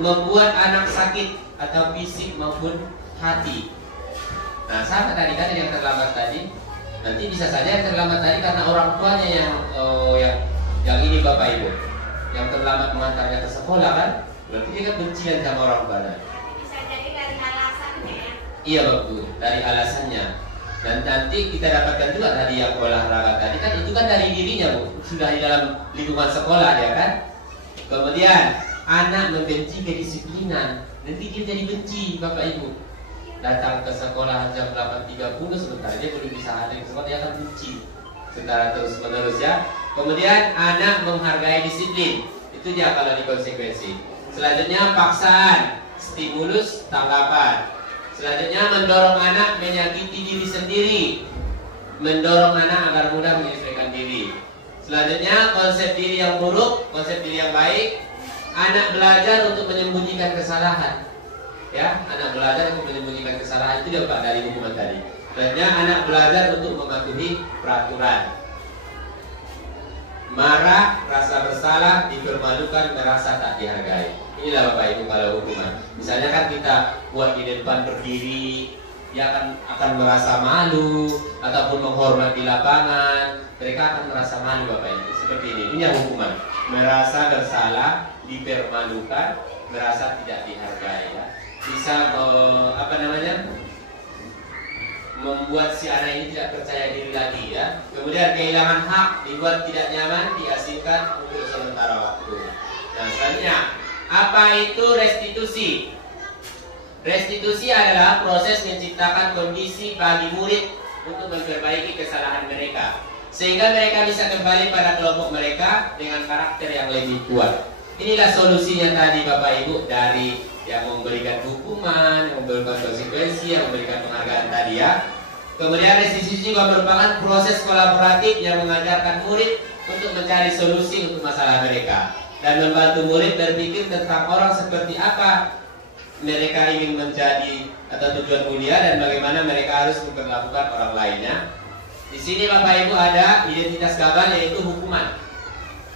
membuat anak sakit atau fisik maupun hati. Nah sama tadi kan yang terlambat tadi, nanti bisa saja yang terlambat tadi karena orang tuanya yang ini Bapak Ibu, yang terlambat mengantarnya ke sekolah kan, berarti dia kan bencian sama orang tuanya. Bisa jadi dari alasannya ya. Iya Bapak, dari alasannya. Dan nanti kita dapatkan juga tadi yang olahraga tadi kan itu kan dari dirinya Bu, sudah di dalam lingkungan sekolah ya kan. Kemudian anak membenci kedisiplinan, nanti dia jadi benci Bapak Ibu. Datang ke sekolah jam 8.30 sebentar dia belum bisa hadir ke sekolah, dia akan benci secara terus menerus ya. Kemudian anak menghargai disiplin, itu dia kalau di konsekuensi. Selanjutnya paksaan, stimulus, tanggapan. Selanjutnya mendorong anak menyakiti diri sendiri, mendorong anak agar mudah menyesuaikan diri. Selanjutnya konsep diri yang buruk, konsep diri yang baik. Anak belajar untuk menyembunyikan kesalahan. Ya, anak belajar untuk menyembunyikan kesalahan, itu dia Pak dari hukuman tadi. Selanjutnya anak belajar untuk mematuhi peraturan. Marah, rasa bersalah, dipermalukan, merasa tak dihargai. Inilah Bapak Ibu kalau hukuman. Misalnya kan kita buat di depan berdiri, dia akan merasa malu ataupun menghormati lapangan, mereka akan merasa malu Bapak Ibu. Seperti ini. Ini yang hukuman. Merasa bersalah, dipermalukan, merasa tidak dihargai ya. Bisa membuat si anak ini tidak percaya diri lagi ya. Kemudian kehilangan hak, dibuat tidak nyaman, diasingkan untuk sementara waktu. Nah, selanjutnya apa itu restitusi? Restitusi adalah proses menciptakan kondisi bagi murid untuk memperbaiki kesalahan mereka, sehingga mereka bisa kembali pada kelompok mereka dengan karakter yang lebih kuat. Inilah solusinya tadi Bapak Ibu, dari yang memberikan hukuman, yang memberikan konsekuensi, yang memberikan penghargaan tadi ya. Kemudian restitusi juga merupakan proses kolaboratif yang mengajarkan murid untuk mencari solusi untuk masalah mereka dan membantu murid berpikir tentang orang seperti apa mereka ingin menjadi atau tujuan mulia dan bagaimana mereka harus memperlakukan orang lainnya. Di sini Bapak Ibu ada identitas gagal, yaitu hukuman.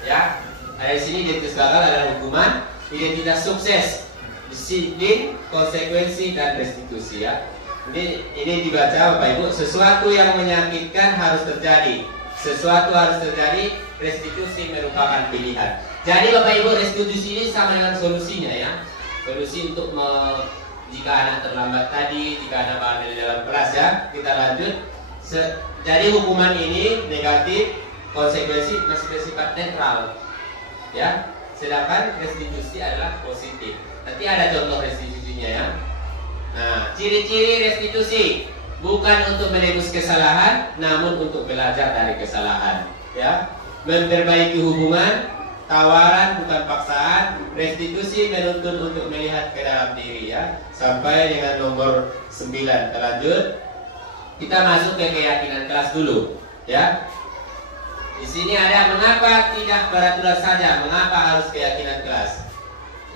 Ya, ada di sini identitas gagal adalah hukuman, identitas sukses, disiplin, konsekuensi dan restitusi ya. Ini dibaca Bapak Ibu, sesuatu yang menyakitkan harus terjadi. Sesuatu harus terjadi, restitusi merupakan pilihan. Jadi Bapak Ibu, restitusi ini sama dengan solusinya ya. Solusi untuk jika anak terlambat tadi, jika anak bandel di dalam kelas ya. Kita lanjut. Jadi hukuman ini negatif, konsekuensi masih bersifat netral ya. Sedangkan restitusi adalah positif. Nanti ada contoh restitusinya ya. Nah, ciri-ciri restitusi bukan untuk menebus kesalahan, namun untuk belajar dari kesalahan ya. Memperbaiki hubungan, tawaran bukan paksaan, restitusi menuntun untuk melihat ke dalam diri ya. Sampai dengan nomor 9. Terlanjut. Kita masuk ke keyakinan kelas dulu ya. Di sini ada mengapa tidak peraturan saja, mengapa harus keyakinan kelas.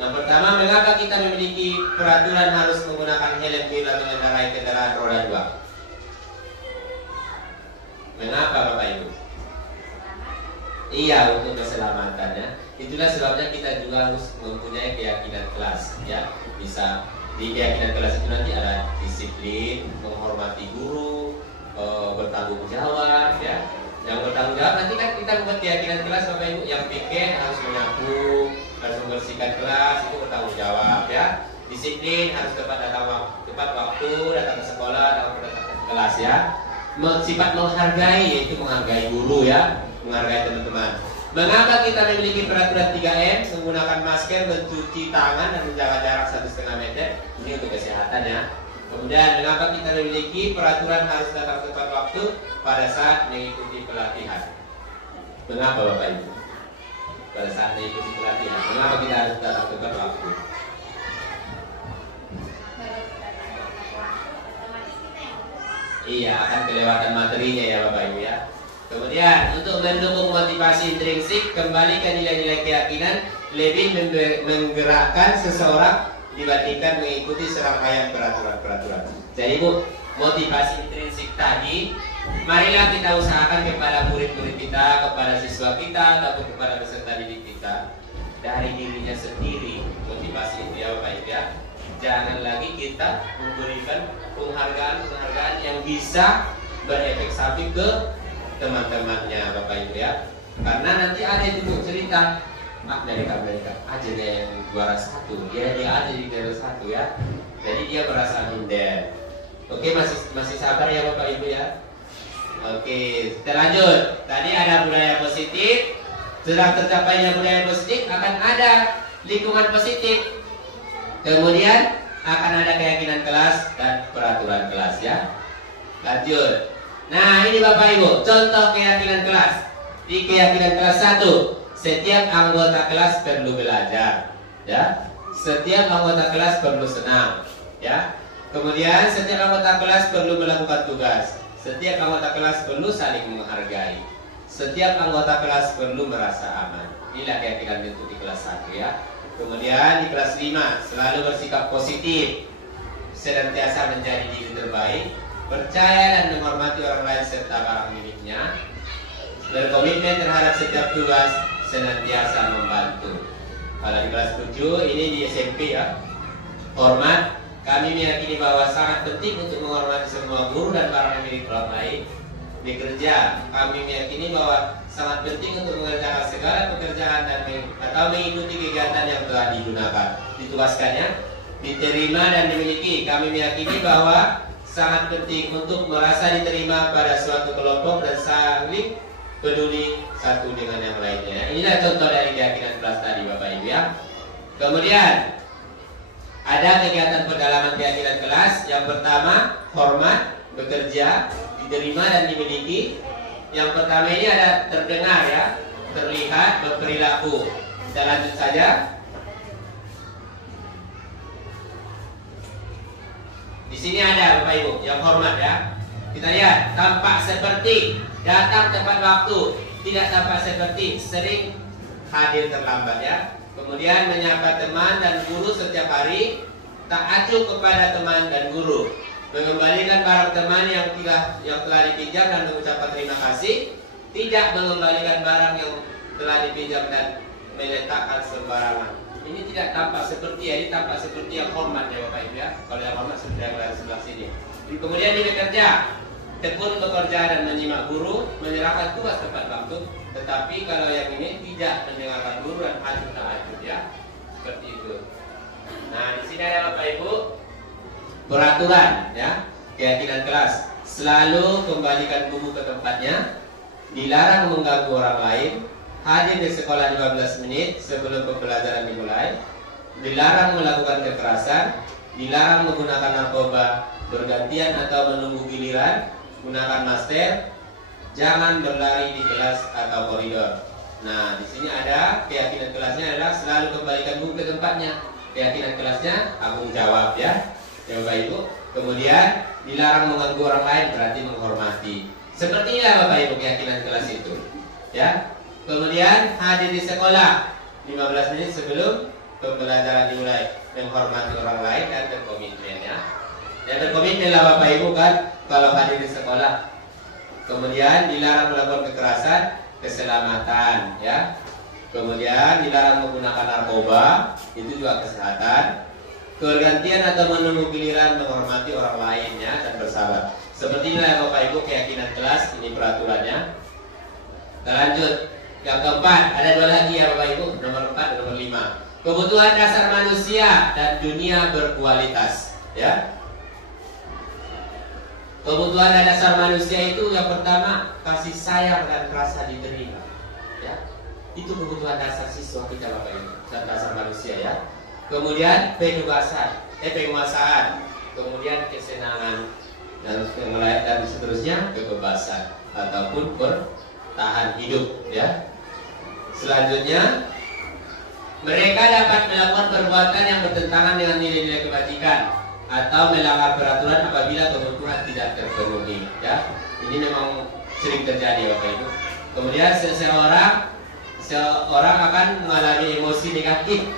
Yang pertama, mengapa kita memiliki peraturan harus menggunakan helm bila mengendarai kendaraan roda 2? Mengapa Bapak Ibu? Iya, untuk keselamatannya. Itulah sebabnya kita juga harus mempunyai keyakinan kelas ya. Bisa di keyakinan kelas itu nanti ada disiplin, menghormati guru, bertanggung jawab ya. Yang bertanggung jawab nanti kan kita membuat keyakinan kelas Bapak Ibu, yang piket harus menyapu, harus membersihkan kelas, itu bertanggung jawab ya. Disiplin harus tepat waktu, datang ke sekolah, datang ke kelas ya. Sifat menghargai, yaitu menghargai guru ya, menghargai teman-teman. Mengapa kita memiliki peraturan 3M, menggunakan masker, mencuci tangan dan menjaga jarak 1,5 meter? Ini untuk kesehatan ya. Kemudian mengapa kita memiliki peraturan harus datang tepat waktu pada saat mengikuti pelatihan? Mengapa Bapak Ibu? Pada saat mengikuti pelatihan, mengapa kita harus datang tepat waktu? Iya, akan kelewatan materinya ya Bapak Ibu ya. Kemudian untuk mendukung motivasi intrinsik, kembali ke nilai-nilai keyakinan, lebih menggerakkan seseorang dibandingkan mengikuti serangkaian peraturan-peraturan. Jadi Bu, motivasi intrinsik tadi, marilah kita usahakan kepada murid-murid kita, kepada siswa kita, ataupun kepada peserta didik kita, dari dirinya sendiri. Motivasi itu ya Bapak Ibu ya. Jangan lagi kita memberikan penghargaan yang bisa berefek samping ke teman-temannya Bapak Ibu ya. Karena nanti ada itu cerita, dari Amerika aja deh yang juara 1, dia aja di juara 1 ya. Jadi dia merasa minder. Oke, masih sabar ya Bapak Ibu ya. Oke, kita lanjut. Tadi ada budaya positif. Setelah tercapainya budaya positif akan ada lingkungan positif. Kemudian akan ada keyakinan kelas dan peraturan kelas ya. Lanjut. Nah, ini Bapak Ibu, contoh keyakinan kelas. Di keyakinan kelas 1, setiap anggota kelas perlu belajar ya. Setiap anggota kelas perlu senang ya. Kemudian setiap anggota kelas perlu melakukan tugas. Setiap anggota kelas perlu saling menghargai. Setiap anggota kelas perlu merasa aman. Inilah keyakinan itu di kelas 1 ya. Kemudian di kelas 5, selalu bersikap positif, senantiasa menjadi diri terbaik, percaya dan menghormati orang lain serta barang miliknya, berkomitmen terhadap setiap tugas, senantiasa membantu. Kalau di kelas 7, ini di SMP ya. Hormat. Kami meyakini bahwa sangat penting untuk menghormati semua guru dan barang milik orang lain. Bekerja, kami meyakini bahwa sangat penting untuk mengerjakan segala pekerjaan dan atau mengikuti kegiatan yang telah ditugaskannya. Diterima dan dimiliki, kami meyakini bahwa sangat penting untuk merasa diterima pada suatu kelompok dan saling peduli satu dengan yang lainnya. Inilah contoh dari keyakinan kelas tadi Bapak Ibu ya. Kemudian ada kegiatan pendalaman keyakinan kelas. Yang pertama, hormat, bekerja, diterima dan dimiliki. Yang pertama ini ada terdengar ya, terlihat, berperilaku. Kita lanjut saja. Di sini ada Bapak Ibu yang hormat ya. Kita lihat, tampak seperti, datang tepat waktu, tidak tampak seperti, sering hadir terlambat ya. Kemudian menyapa teman dan guru setiap hari, tak acuh kepada teman dan guru, mengembalikan barang teman yang telah dipinjam dan mengucapkan terima kasih, tidak mengembalikan barang yang telah dipinjam dan meletakkan sembarangan. Ini tidak tampak seperti ya, ini tampak seperti yang hormat ya Bapak Ibu ya. Kalau yang hormat sudah berada sebelah sini. Kemudian di bekerja, tekun bekerja dan menyimak guru, menyerahkan tugas tepat waktu. Tetapi kalau yang ini tidak mendengarkan guru dan acuh tak acuh ya, seperti itu. Nah di sini ada Bapak Ibu peraturan ya, keyakinan kelas. Selalu kembalikan buku ke tempatnya, dilarang mengganggu orang lain, hadir di sekolah 15 menit sebelum pembelajaran dimulai, dilarang melakukan kekerasan, dilarang menggunakan narkoba bergantian atau menunggu giliran, gunakan masker, jangan berlari di kelas atau koridor. Nah, di sini ada keyakinan kelasnya adalah selalu kembalikan buku ke tempatnya. Keyakinan kelasnya tanggung jawab ya, Bapak Ibu. Kemudian dilarang mengganggu orang lain, berarti menghormati. Seperti inilah Bapak Ibu keyakinan kelas itu, ya. Kemudian hadir di sekolah 15 menit sebelum pembelajaran dimulai, menghormati orang lain dan berkomitmen ya. Dan berkomitmenlah Bapak Ibu kan kalau hadir di sekolah. Kemudian dilarang melakukan kekerasan, keselamatan ya. Kemudian dilarang menggunakan narkoba, itu juga kesehatan. Kegantian atau menunggu giliran, menghormati orang lain ya, dan bersabar. Seperti inilah Bapak Ibu keyakinan kelas, ini peraturannya. Kita lanjut. Yang keempat, ada dua lagi ya Bapak Ibu, nomor 4 dan nomor 5. Kebutuhan dasar manusia dan dunia berkualitas ya. Kebutuhan dasar manusia itu yang pertama, kasih sayang dan rasa diterima ya. Itu kebutuhan dasar siswa kita Bapak Ibu, dan dasar manusia ya. Kemudian penguasaan, kemudian kesenangan dan seterusnya, kebebasan ataupun bertahan hidup ya. Selanjutnya, mereka dapat melakukan perbuatan yang bertentangan dengan nilai-nilai kebajikan atau melanggar peraturan apabila kebutuhan tidak terpenuhi ya. Ini memang sering terjadi Bapak Ibu. Kemudian seorang akan mengalami emosi negatif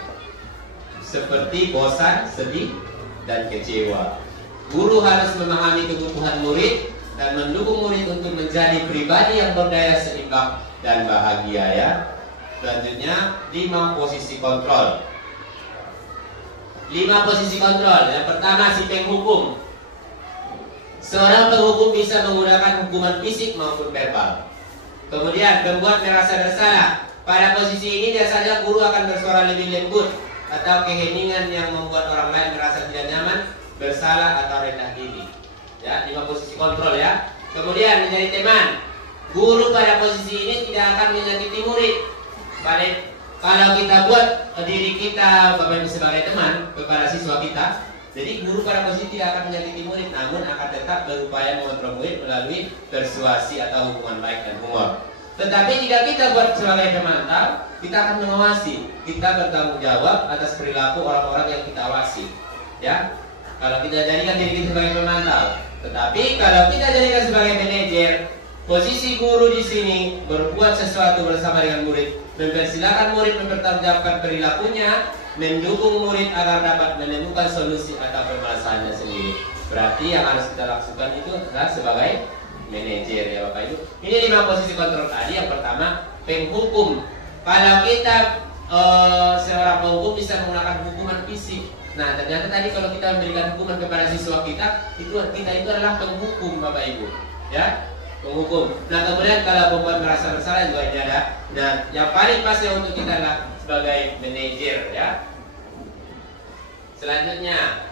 seperti bosan, sedih, dan kecewa. Guru harus memahami kebutuhan murid dan mendukung murid untuk menjadi pribadi yang berdaya seimbang dan bahagia ya. Selanjutnya 5 posisi kontrol. 5 posisi kontrol. Yang pertama si penghukum. Seorang penghukum bisa menggunakan hukuman fisik maupun verbal. Kemudian membuat merasa bersalah. Pada posisi ini biasanya guru akan bersuara lebih lembut atau keheningan yang membuat orang lain merasa tidak nyaman, bersalah atau rendah diri. Ya, 5 posisi kontrol ya. Kemudian menjadi teman. Guru pada posisi ini tidak akan menyakiti murid. Kalau kita buat diri kita Bapak Ibu sebagai teman kepada siswa kita, jadi guru pada posisi tidak akan menyakiti murid, namun akan tetap berupaya mengontrol murid melalui persuasi atau hubungan baik dan humor. Tetapi jika kita buat sebagai pemantau, kita akan mengawasi, kita bertanggung jawab atas perilaku orang-orang yang kita awasi. Ya, kalau kita jadikan diri kita sebagai pemantau. Tetapi kalau kita jadikan sebagai manajer, posisi guru di sini berbuat sesuatu bersama dengan murid, mempersilahkan murid mempertanggungjawabkan perilakunya, mendukung murid agar dapat menemukan solusi atau permasalahannya sendiri. Berarti yang harus kita lakukan itu adalah sebagai manajer ya Bapak Ibu. Ini 5 posisi kontrol tadi. Yang pertama, penghukum. Kalau kita seorang penghukum bisa menggunakan hukuman fisik. Nah, ternyata tadi kalau kita memberikan hukuman kepada siswa kita itu adalah penghukum Bapak Ibu. Ya, penghukum. Nah, kemudian kalau pembuat merasa bersalah juga ini ada. Nah, yang paling pas ya untuk kita lah sebagai manajer ya. Selanjutnya,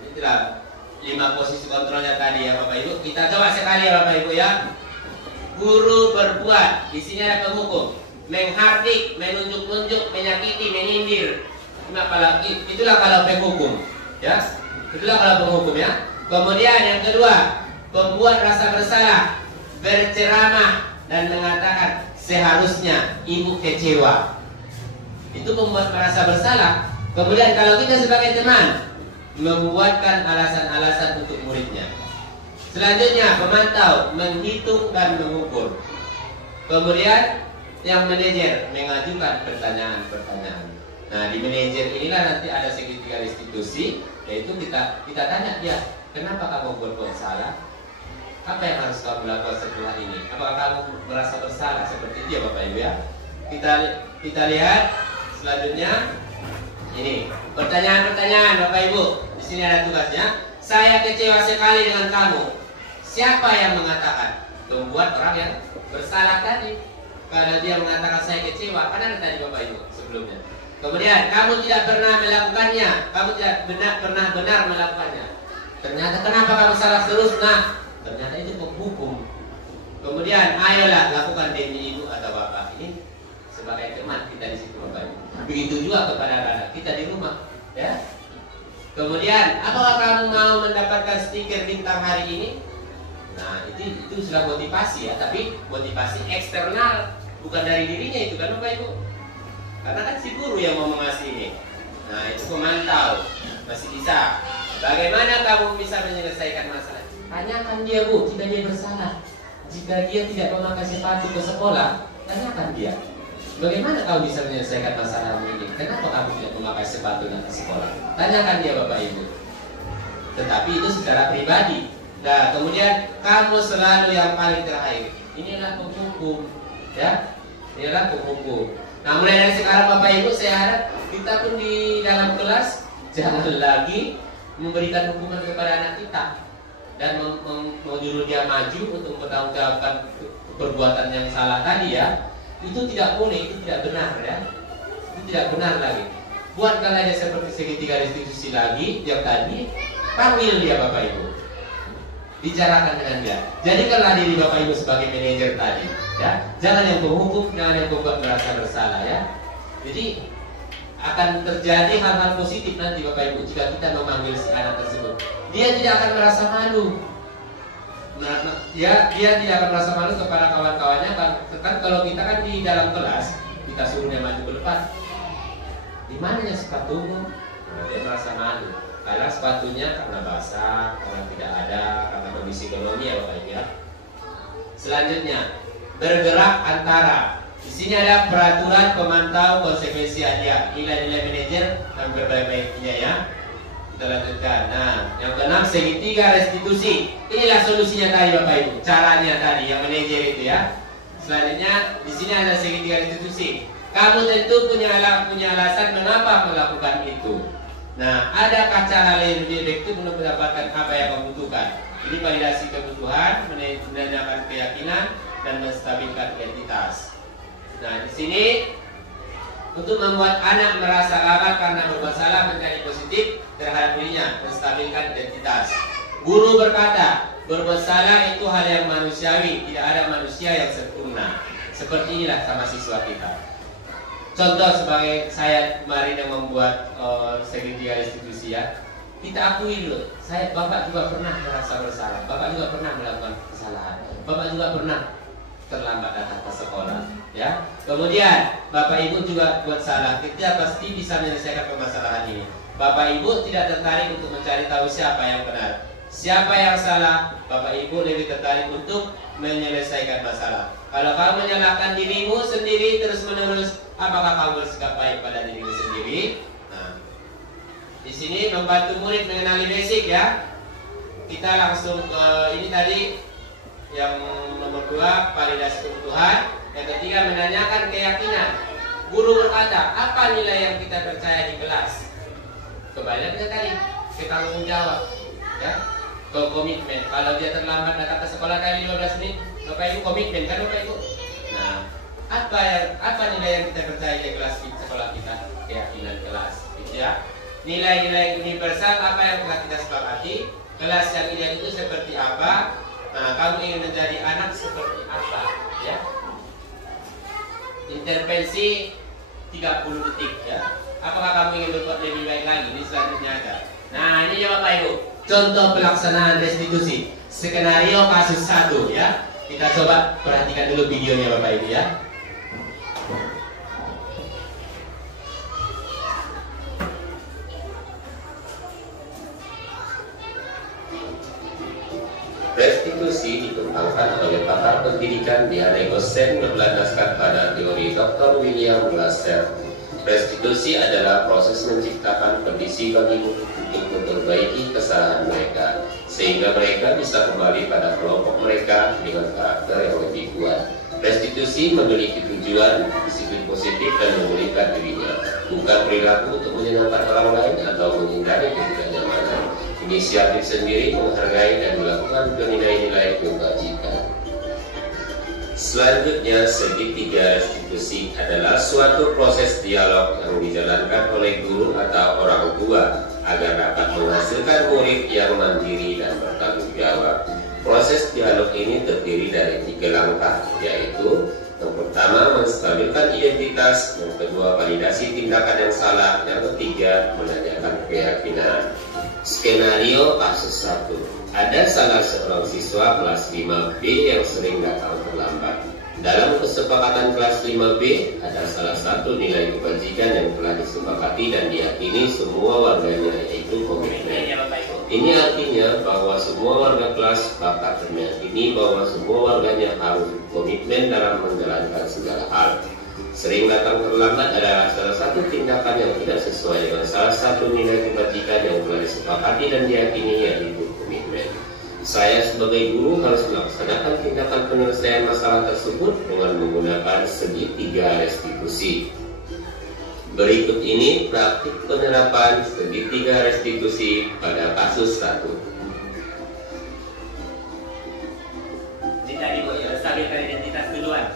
itulah 5 posisi kontrolnya tadi ya Bapak Ibu. Kita coba sekali ya Bapak Ibu ya. Guru berbuat, di sini ada penghukum. Menghardik, menunjuk-nunjuk, menyakiti, menyindir. Apalagi itulah kalau penghukum ya. Itulah kalau penghukum ya. Kemudian yang kedua, pembuat rasa bersalah, berceramah dan mengatakan seharusnya ibu kecewa. Itu membuat merasa bersalah. Kemudian kalau kita sebagai teman membuatkan alasan-alasan untuk muridnya. Selanjutnya pemantau, menghitung dan mengukur. Kemudian yang manajer mengajukan pertanyaan-pertanyaan. Nah, di manajer inilah nanti ada segitiga restitusi, yaitu kita tanya dia, kenapa kamu berbuat salah? Apa yang harus kamu lakukan setelah ini? Apakah kamu merasa bersalah seperti dia Bapak Ibu ya? Kita lihat selanjutnya ini pertanyaan-pertanyaan Bapak Ibu. Di sini ada tugasnya. Saya kecewa sekali dengan kamu. Siapa yang mengatakan? Membuat orang yang bersalah tadi. Kalau dia mengatakan saya kecewa, kan ada tadi Bapak Ibu sebelumnya. Kemudian kamu tidak pernah melakukannya, kamu tidak pernah benar melakukannya. Ternyata kenapa kamu salah terus? Nah, ternyata itu penghukum. Kemudian ayolah lakukan demi ibu atau bapak. Ini sebagai teman kita di situ Bapak Ibu. Begitu juga kepada anak-anak kita di rumah, ya. Kemudian apakah kamu mau mendapatkan stiker bintang hari ini? Nah, itu sudah motivasi ya, tapi motivasi eksternal, bukan dari dirinya itu kan Bapak Ibu. Karena kan si guru yang mau mengasih ini. Nah, itu pemantau. Masih bisa. Bagaimana kamu bisa menyelesaikan masalah? Tanyakan dia Bu, jika dia bersalah. Jika dia tidak memakai sepatu ke sekolah, tanyakan dia. Bagaimana kamu bisa menyelesaikan masalah ini? Kenapa kamu tidak memakai sepatu ke sekolah? Tanyakan dia Bapak Ibu. Tetapi itu secara pribadi. Nah, kemudian kamu selalu yang paling terakhir. Inilah penghukum, ya. Inilah penghukum. Nah, mulai dari sekarang Bapak Ibu, saya harap kita pun di dalam kelas jangan lagi memberikan hukuman kepada anak kita dan menyuruh dia maju untuk mempertanggungjawabkan perbuatan yang salah tadi ya. Itu tidak boleh, itu tidak benar ya. Itu tidak benar lagi. Buatkanlah dia seperti segitiga restitusi lagi yang tadi, panggil dia Bapak Ibu. Bicarakan dengan dia. Jadikanlah diri Bapak Ibu sebagai manajer tadi, ya. Jangan yang penghukum, jangan yang membuat merasa bersalah ya. Jadi akan terjadi hal-hal positif nanti Bapak Ibu jika kita memanggil si anak tersebut. Dia tidak akan merasa malu. Dia tidak akan merasa malu kepada kawan-kawannya kan kalau kita kan di dalam kelas kita suruh dia maju ke depan. Di mananya sepatumu? Nah, dia merasa malu. Karena sepatunya karena basah, karena tidak ada, karena kondisi ekonomi ya Bapak Ibu ya. Selanjutnya, bergerak antara. Di sini ada peraturan pemantau konsekuensi hadiah, nilai-nilai manajer dan berbaik-baiknya ya. Kita lanjutkan. Nah, yang keenam segitiga restitusi. Inilah solusinya tadi Bapak Ibu. Caranya tadi yang manajer itu ya. Selanjutnya di sini ada segitiga restitusi. Kamu tentu punya alasan mengapa melakukan itu. Nah, adakah cara lain lebih efektif untuk mendapatkan apa yang kamu butuhkan? Ini validasi kebutuhan, menanyakan keyakinan, dan menstabilkan identitas. Nah, di sini untuk membuat anak merasa gagal karena berbuat salah menjadi positif terhadap dirinya, menstabilkan identitas. Guru berkata, berbuat salah itu hal yang manusiawi, tidak ada manusia yang sempurna. Seperti inilah sama siswa kita. Contoh sebagai saya kemarin yang membuat segitiga restitusi ya, kita akui dulu, Bapak juga pernah merasa bersalah, Bapak juga pernah melakukan kesalahan, Bapak juga pernah terlambat datang ke sekolah, ya. Kemudian Bapak Ibu juga buat salah, kita pasti bisa menyelesaikan permasalahan ini. Bapak Ibu tidak tertarik untuk mencari tahu siapa yang benar, siapa yang salah. Bapak Ibu lebih tertarik untuk menyelesaikan masalah. Kalau kamu menyalahkan dirimu sendiri terus menerus, apakah kamu bersikap baik pada dirimu sendiri? Nah, di sini membantu murid mengenali basic ya. Kita langsung ke ini tadi yang nomor 2, validasi kebutuhan. Yang ketiga, menanyakan keyakinan. Guru berkata, apa nilai yang kita percaya di kelas? Kebanyakan tadi bertanggung jawab, ya, komitmen. Kalau dia terlambat datang ke sekolah kali 15 menit, Bapak Ibu komitmen kan Bapak Ibu? Nah, apa nilai yang kita percaya di kelas sekolah kita? Keyakinan kelas, gitu ya. Nilai-nilai universal apa yang telah kita sepakati? Kelas yang ideal itu seperti apa? Nah, kamu ingin menjadi anak seperti apa? Ya. Intervensi 30 detik ya. Apakah kamu ingin berbuat lebih baik lagi? Ini selanjutnya ada. Nah, ini ya Bapak Ibu. Contoh pelaksanaan restitusi. Skenario kasus 1 ya. Kita coba perhatikan dulu videonya Bapak Ibu ya. Restitusi dikembangkan oleh pakar pendidikan Diane Gosen berlandaskan pada teori Dr. William Glasser. Restitusi adalah proses menciptakan kondisi bagi murid untuk memperbaiki kesalahan mereka, sehingga mereka bisa kembali pada kelompok mereka dengan karakter yang lebih kuat. Restitusi memiliki tujuan disiplin positif dan memulihkan dirinya, bukan perilaku untuk menyenangkan orang lain atau menghindari ketidaknyamanan. Inisiatif sendiri menghargai dan melakukan nilai-nilai kebajikan. Selanjutnya, segitiga restitusi adalah suatu proses dialog yang dijalankan oleh guru atau orang tua agar dapat menghasilkan murid yang mandiri dan bertanggung jawab. Proses dialog ini terdiri dari 3 langkah, yaitu yang pertama menstabilkan identitas, yang kedua validasi tindakan yang salah, yang ketiga menanyakan keyakinan. Skenario kasus 1. Ada salah seorang siswa kelas 5B yang sering datang terlambat. Dalam kesepakatan kelas 5B, ada salah satu nilai kebajikan yang telah disepakati dan diyakini semua warganya, yaitu komitmen. Ini artinya bahwa semua warga kelas sepakat dan meyakini bahwa semua warganya harus komitmen dalam menjalankan segala hal. Sering datang terlambat adalah salah satu tindakan yang tidak sesuai dengan salah satu nilai kebajikan yang telah disepakati dan diyakini, yaitu komitmen. Saya sebagai guru harus melaksanakan tindakan penyelesaian masalah tersebut dengan menggunakan segitiga restitusi. Berikut ini praktik penerapan segitiga restitusi pada kasus 1. Tadi Bu, stabilkan identitas duluan.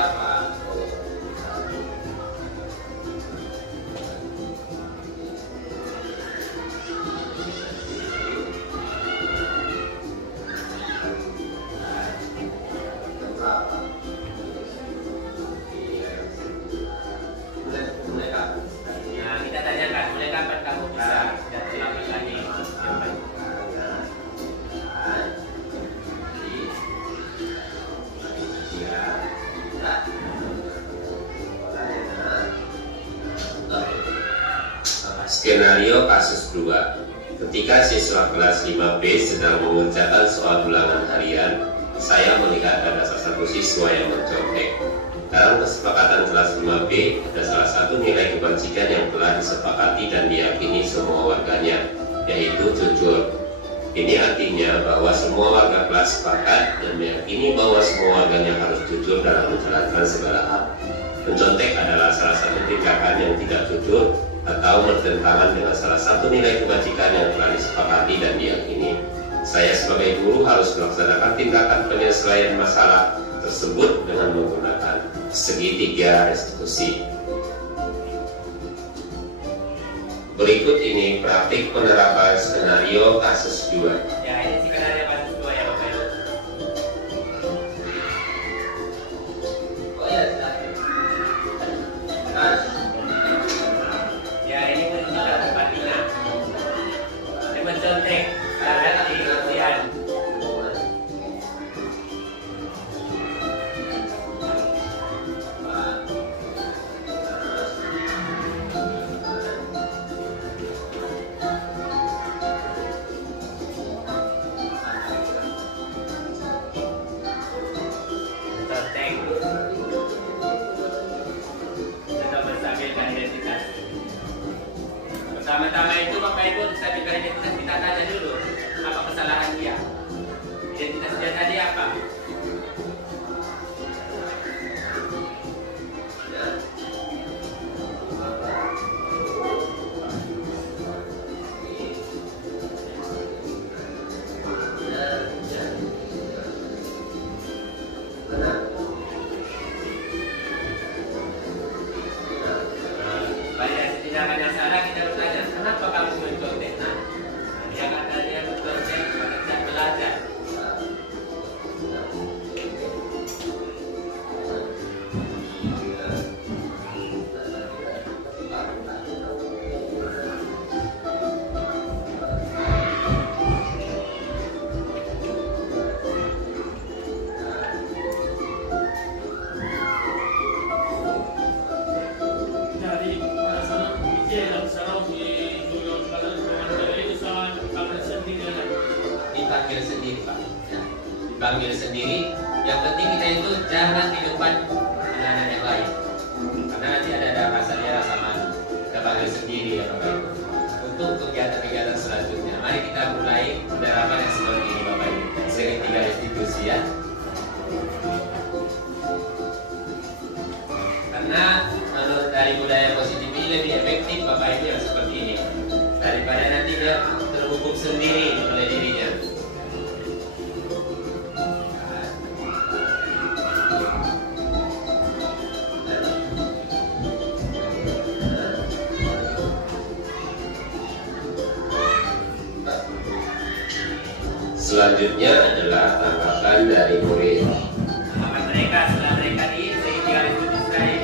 berapa? Nah, kita tanyakan, mulai kapan kamu bisa tidak terlambat lagi? Skenario kasus 2. Ketika siswa kelas 5B sedang mengerjakan soal ulangan harian, saya melihat ada salah satu siswa yang mencontek. Dalam kesepakatan kelas 5B, ada salah satu nilai kebajikan yang telah disepakati dan diyakini semua warganya, yaitu jujur. Ini artinya bahwa semua warga kelas sepakat dan meyakini bahwa semua warganya harus jujur dalam menjalankan segala hal. Mencontek adalah salah satu tindakan yang tidak jujur atau bertentangan dengan salah satu nilai kebajikan yang telah disepakati dan diyakini. Saya sebagai guru harus melaksanakan tindakan penyelesaian masalah tersebut dengan menggunakan segitiga restitusi. Berikut ini praktik penerapan skenario kasus 2. Ya, ini skenario kasus 2 ya Bapak Ibu. Oh ya, silakan. Ya, ini menunjukkan perbandingan. Ini mencontek terhadap kesaksian. Contek. Sudah menstabilkan identitas. Pertama-tama itu Bapak Ibu stabilkan identitas, kita tanya dulu apa kesalahan dia. Identitas dia tadi apa? Banyak tindakan yang salah, kita bertanya, kenapa kamu mencontek? Nah, dia kata dia mencontek karena tidak belajar. Dari sana bicara sekarang di Gunung Kalimantan itu sama kamar sendiri ada. Dipanggil sendiri Pak. Ya. Dipanggil sendiri. Yang penting kita itu jangan di depan anak-anak yang lain. Karena nanti ada rasa malu. Kita panggil sendiri ya Bapak Ibu. Untuk kegiatan-kegiatan selanjutnya, mari kita mulai penerapan yang seperti ini Bapak Ibu. Segitiga restitusi ya. Karena menurut dari budaya positif ini lebih efektif Bapak Ibu yang seperti ini daripada nanti dia terhukum sendiri oleh dirinya. Selanjutnya adalah tanggapan dari murid. Tanggapan mereka setelah mereka di segitiga restitusi tadi.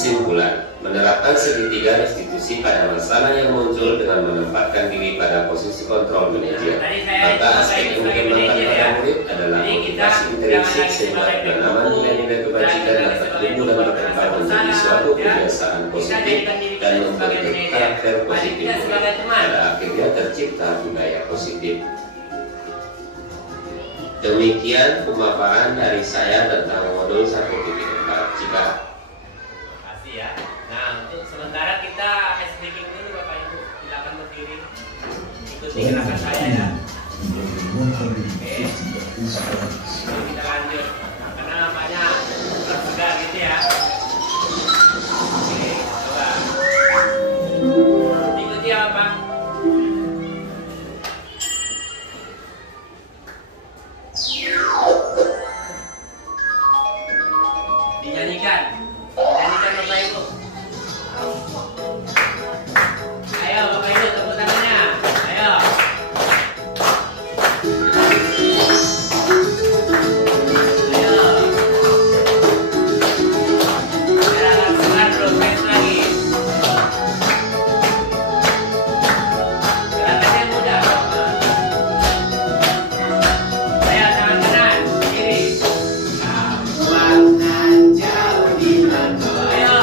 Kesimpulan, menerapkan segitiga restitusi pada masalah yang muncul dengan menempatkan diri pada posisi kontrol manajer. Maka aspek yang dikembangkan pada murid adalah motivasi intrinsik sehingga penanaman nilai-nilai kebajikan dapat tumbuh dan berkembang menjadi suatu kebiasaan positif dan membentuk karakter positif. Pada akhirnya tercipta budaya positif. Demikian pemaparan dari saya tentang modul 1.4. Jika ya. Nah, untuk sementara kita speaking dulu Bapak Ibu. Silakan berdiri. Ikuti gerakan saya ya. Oke. Kita lanjut. Karena nampaknya sudah gitu ya. Oke, coba. Ikuti ya Bapak. Dinyanyikan. Nyanyikan Bapak Ibu. Ayo Bapak Ibu, tepuk tangannya. Ayo. Ayo. Gerakan segar progres lagi. Gerakannya mudah. Ayo tangan kanan, kiri. Kawan jauh di mata. Ayo.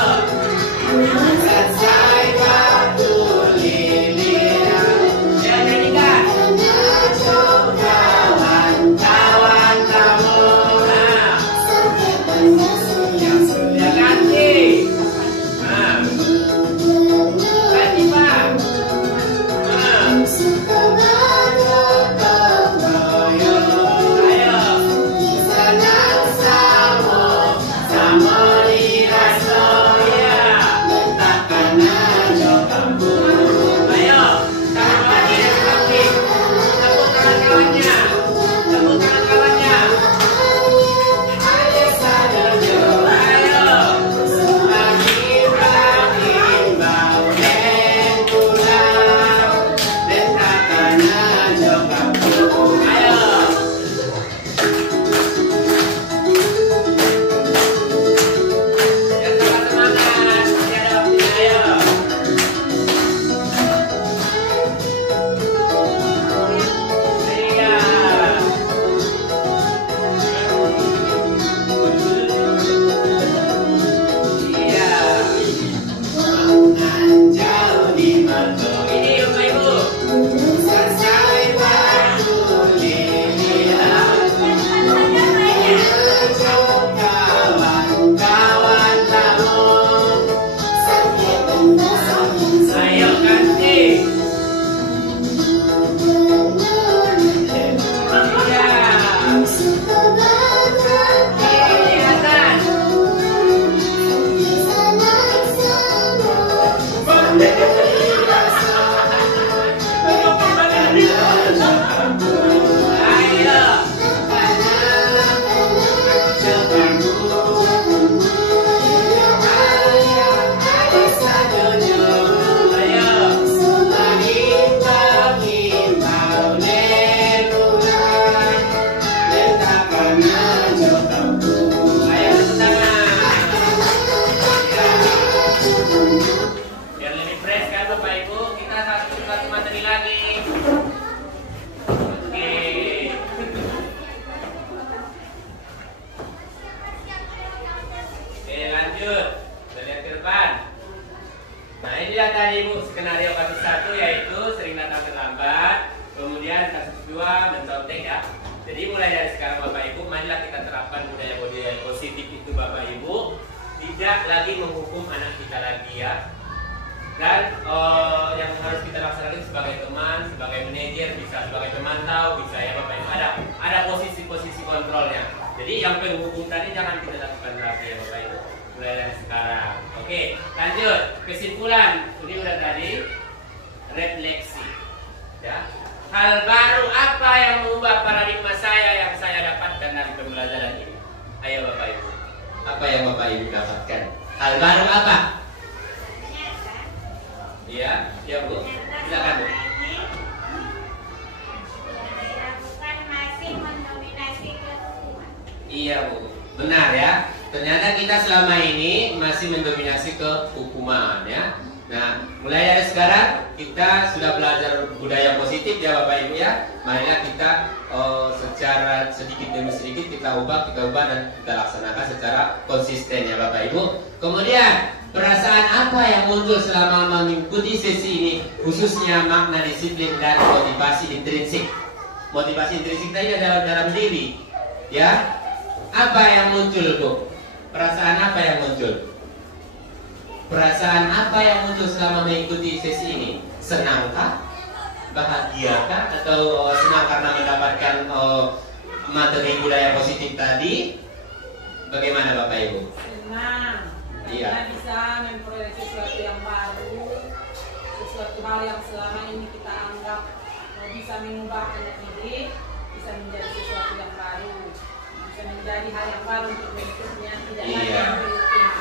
ternyata kita selama ini masih mendominasi ke hukuman ya. Nah, mulai dari sekarang kita sudah belajar budaya positif ya Bapak Ibu ya. Marilah kita secara sedikit demi sedikit kita ubah dan kita laksanakan secara konsisten ya Bapak Ibu. Kemudian perasaan apa yang muncul selama mengikuti sesi ini, khususnya makna disiplin dan motivasi intrinsik. Motivasi intrinsik tadi ada dalam diri ya. Apa yang muncul Bu? Perasaan apa yang muncul? Perasaan apa yang muncul selama mengikuti sesi ini? Senangkah? Bahagiakah? Atau senang karena mendapatkan materi budaya positif tadi? Bagaimana Bapak Ibu? Senang. Iya. Karena bisa memperoleh sesuatu yang baru, sesuatu hal yang selama ini kita anggap bisa mengubah diri, bisa menjadi sesuatu yang baru, bisa menjadi hal yang baru untuk berikutnya, tidak lagi yang rutin.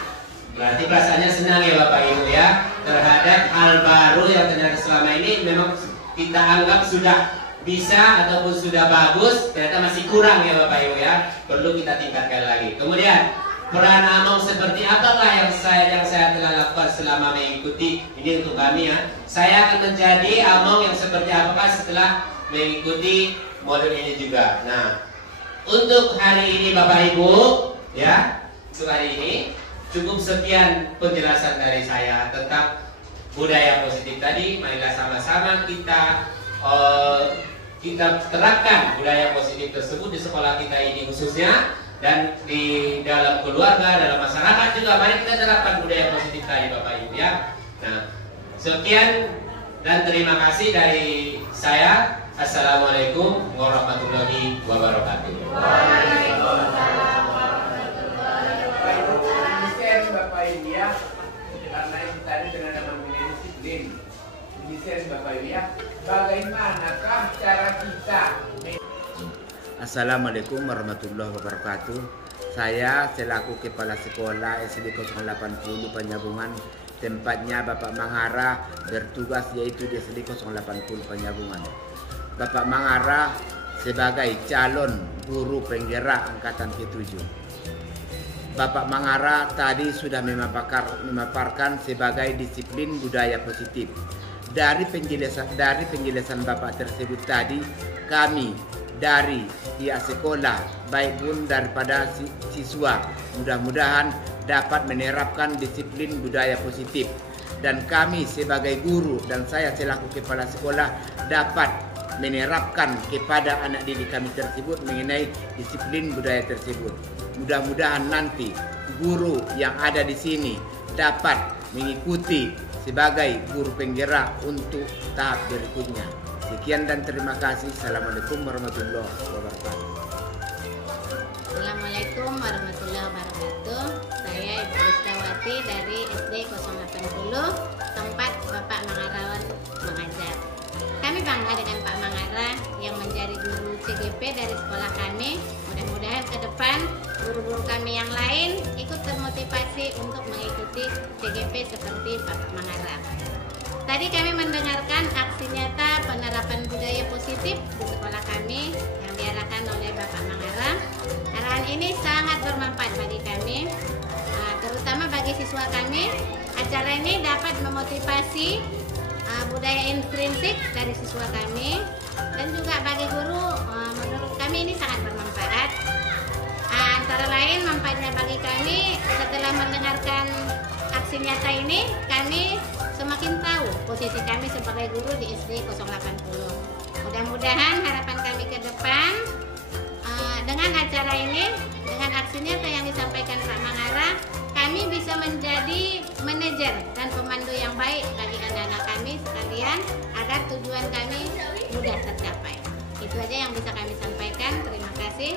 Berarti perasaannya senang ya Bapak Ibu ya, terhadap hal baru yang ternyata selama ini memang kita anggap sudah bisa ataupun sudah bagus, ternyata masih kurang ya Bapak Ibu ya, perlu kita tingkatkan lagi. Kemudian peran Among seperti apakah yang saya telah lakukan selama mengikuti ini untuk kami ya. Saya akan menjadi Among yang seperti apakah setelah mengikuti modul ini juga. Nah, untuk hari ini Bapak Ibu ya, untuk hari ini cukup sekian penjelasan dari saya tentang budaya positif tadi. Marilah sama-sama kita terapkan budaya positif tersebut di sekolah kita ini khususnya, dan di dalam keluarga, dalam masyarakat juga. Mari kita terapkan budaya positif tadi Bapak Ibu ya. Nah, sekian dan terima kasih dari saya. Assalamualaikum warahmatullahi wabarakatuh. Waalaikumsalam. Bapak Ibu ya, karena ini tadi dengan nama disiplin. Disiplin Bapak Ibu ya, bagaimanakah cara kita? Assalamualaikum warahmatullahi wabarakatuh. Saya selaku Kepala Sekolah SD 080 Penyambungan, tempatnya Bapak Mangara bertugas yaitu di SD 080 Penyambungan. Bapak Mangara sebagai calon guru penggerak angkatan ke-7. Bapak Mangara tadi sudah memaparkan sebagai disiplin budaya positif. Dari penjelasan Bapak tersebut tadi, kami dari pihak sekolah baik pun daripada siswa mudah-mudahan dapat menerapkan disiplin budaya positif, dan kami sebagai guru dan saya selaku kepala sekolah dapat menerapkan kepada anak didik kami tersebut mengenai disiplin budaya tersebut. Mudah-mudahan nanti guru yang ada di sini dapat mengikuti sebagai guru penggerak untuk tahap berikutnya. Sekian dan terima kasih. Assalamualaikum warahmatullahi wabarakatuh. Assalamualaikum warahmatullahi wabarakatuh. Saya Ibu Rizkawati dari SD 080, tempat Bapak Mangarawan mengajar. Kami bangga dengan Pak Mangara yang menjadi guru CGP dari sekolah kami. Mudah-mudahan ke depan guru-guru kami yang lain ikut termotivasi untuk mengikuti CGP seperti Bapak Mangara. Tadi kami mendengarkan aksi nyata penerapan budaya positif di sekolah kami yang diarahkan oleh Bapak Mangara. Arahan ini sangat bermanfaat bagi kami, terutama bagi siswa kami. Acara ini dapat memotivasi budaya intrinsik dari siswa kami, dan juga bagi guru menurut kami ini sangat bermanfaat. Antara lain manfaatnya bagi kami, setelah mendengarkan aksi nyata ini, kami semakin tahu posisi kami sebagai guru di SD 080. Mudah-mudahan harapan kami ke depan dengan acara ini, dengan aksi nyata yang disampaikan Pak Mangara, kami bisa menjadi manajer dan pemandu yang baik bagi anak-anak kami sekalian agar tujuan kami mudah tercapai. Itu aja yang bisa kami sampaikan. Terima kasih.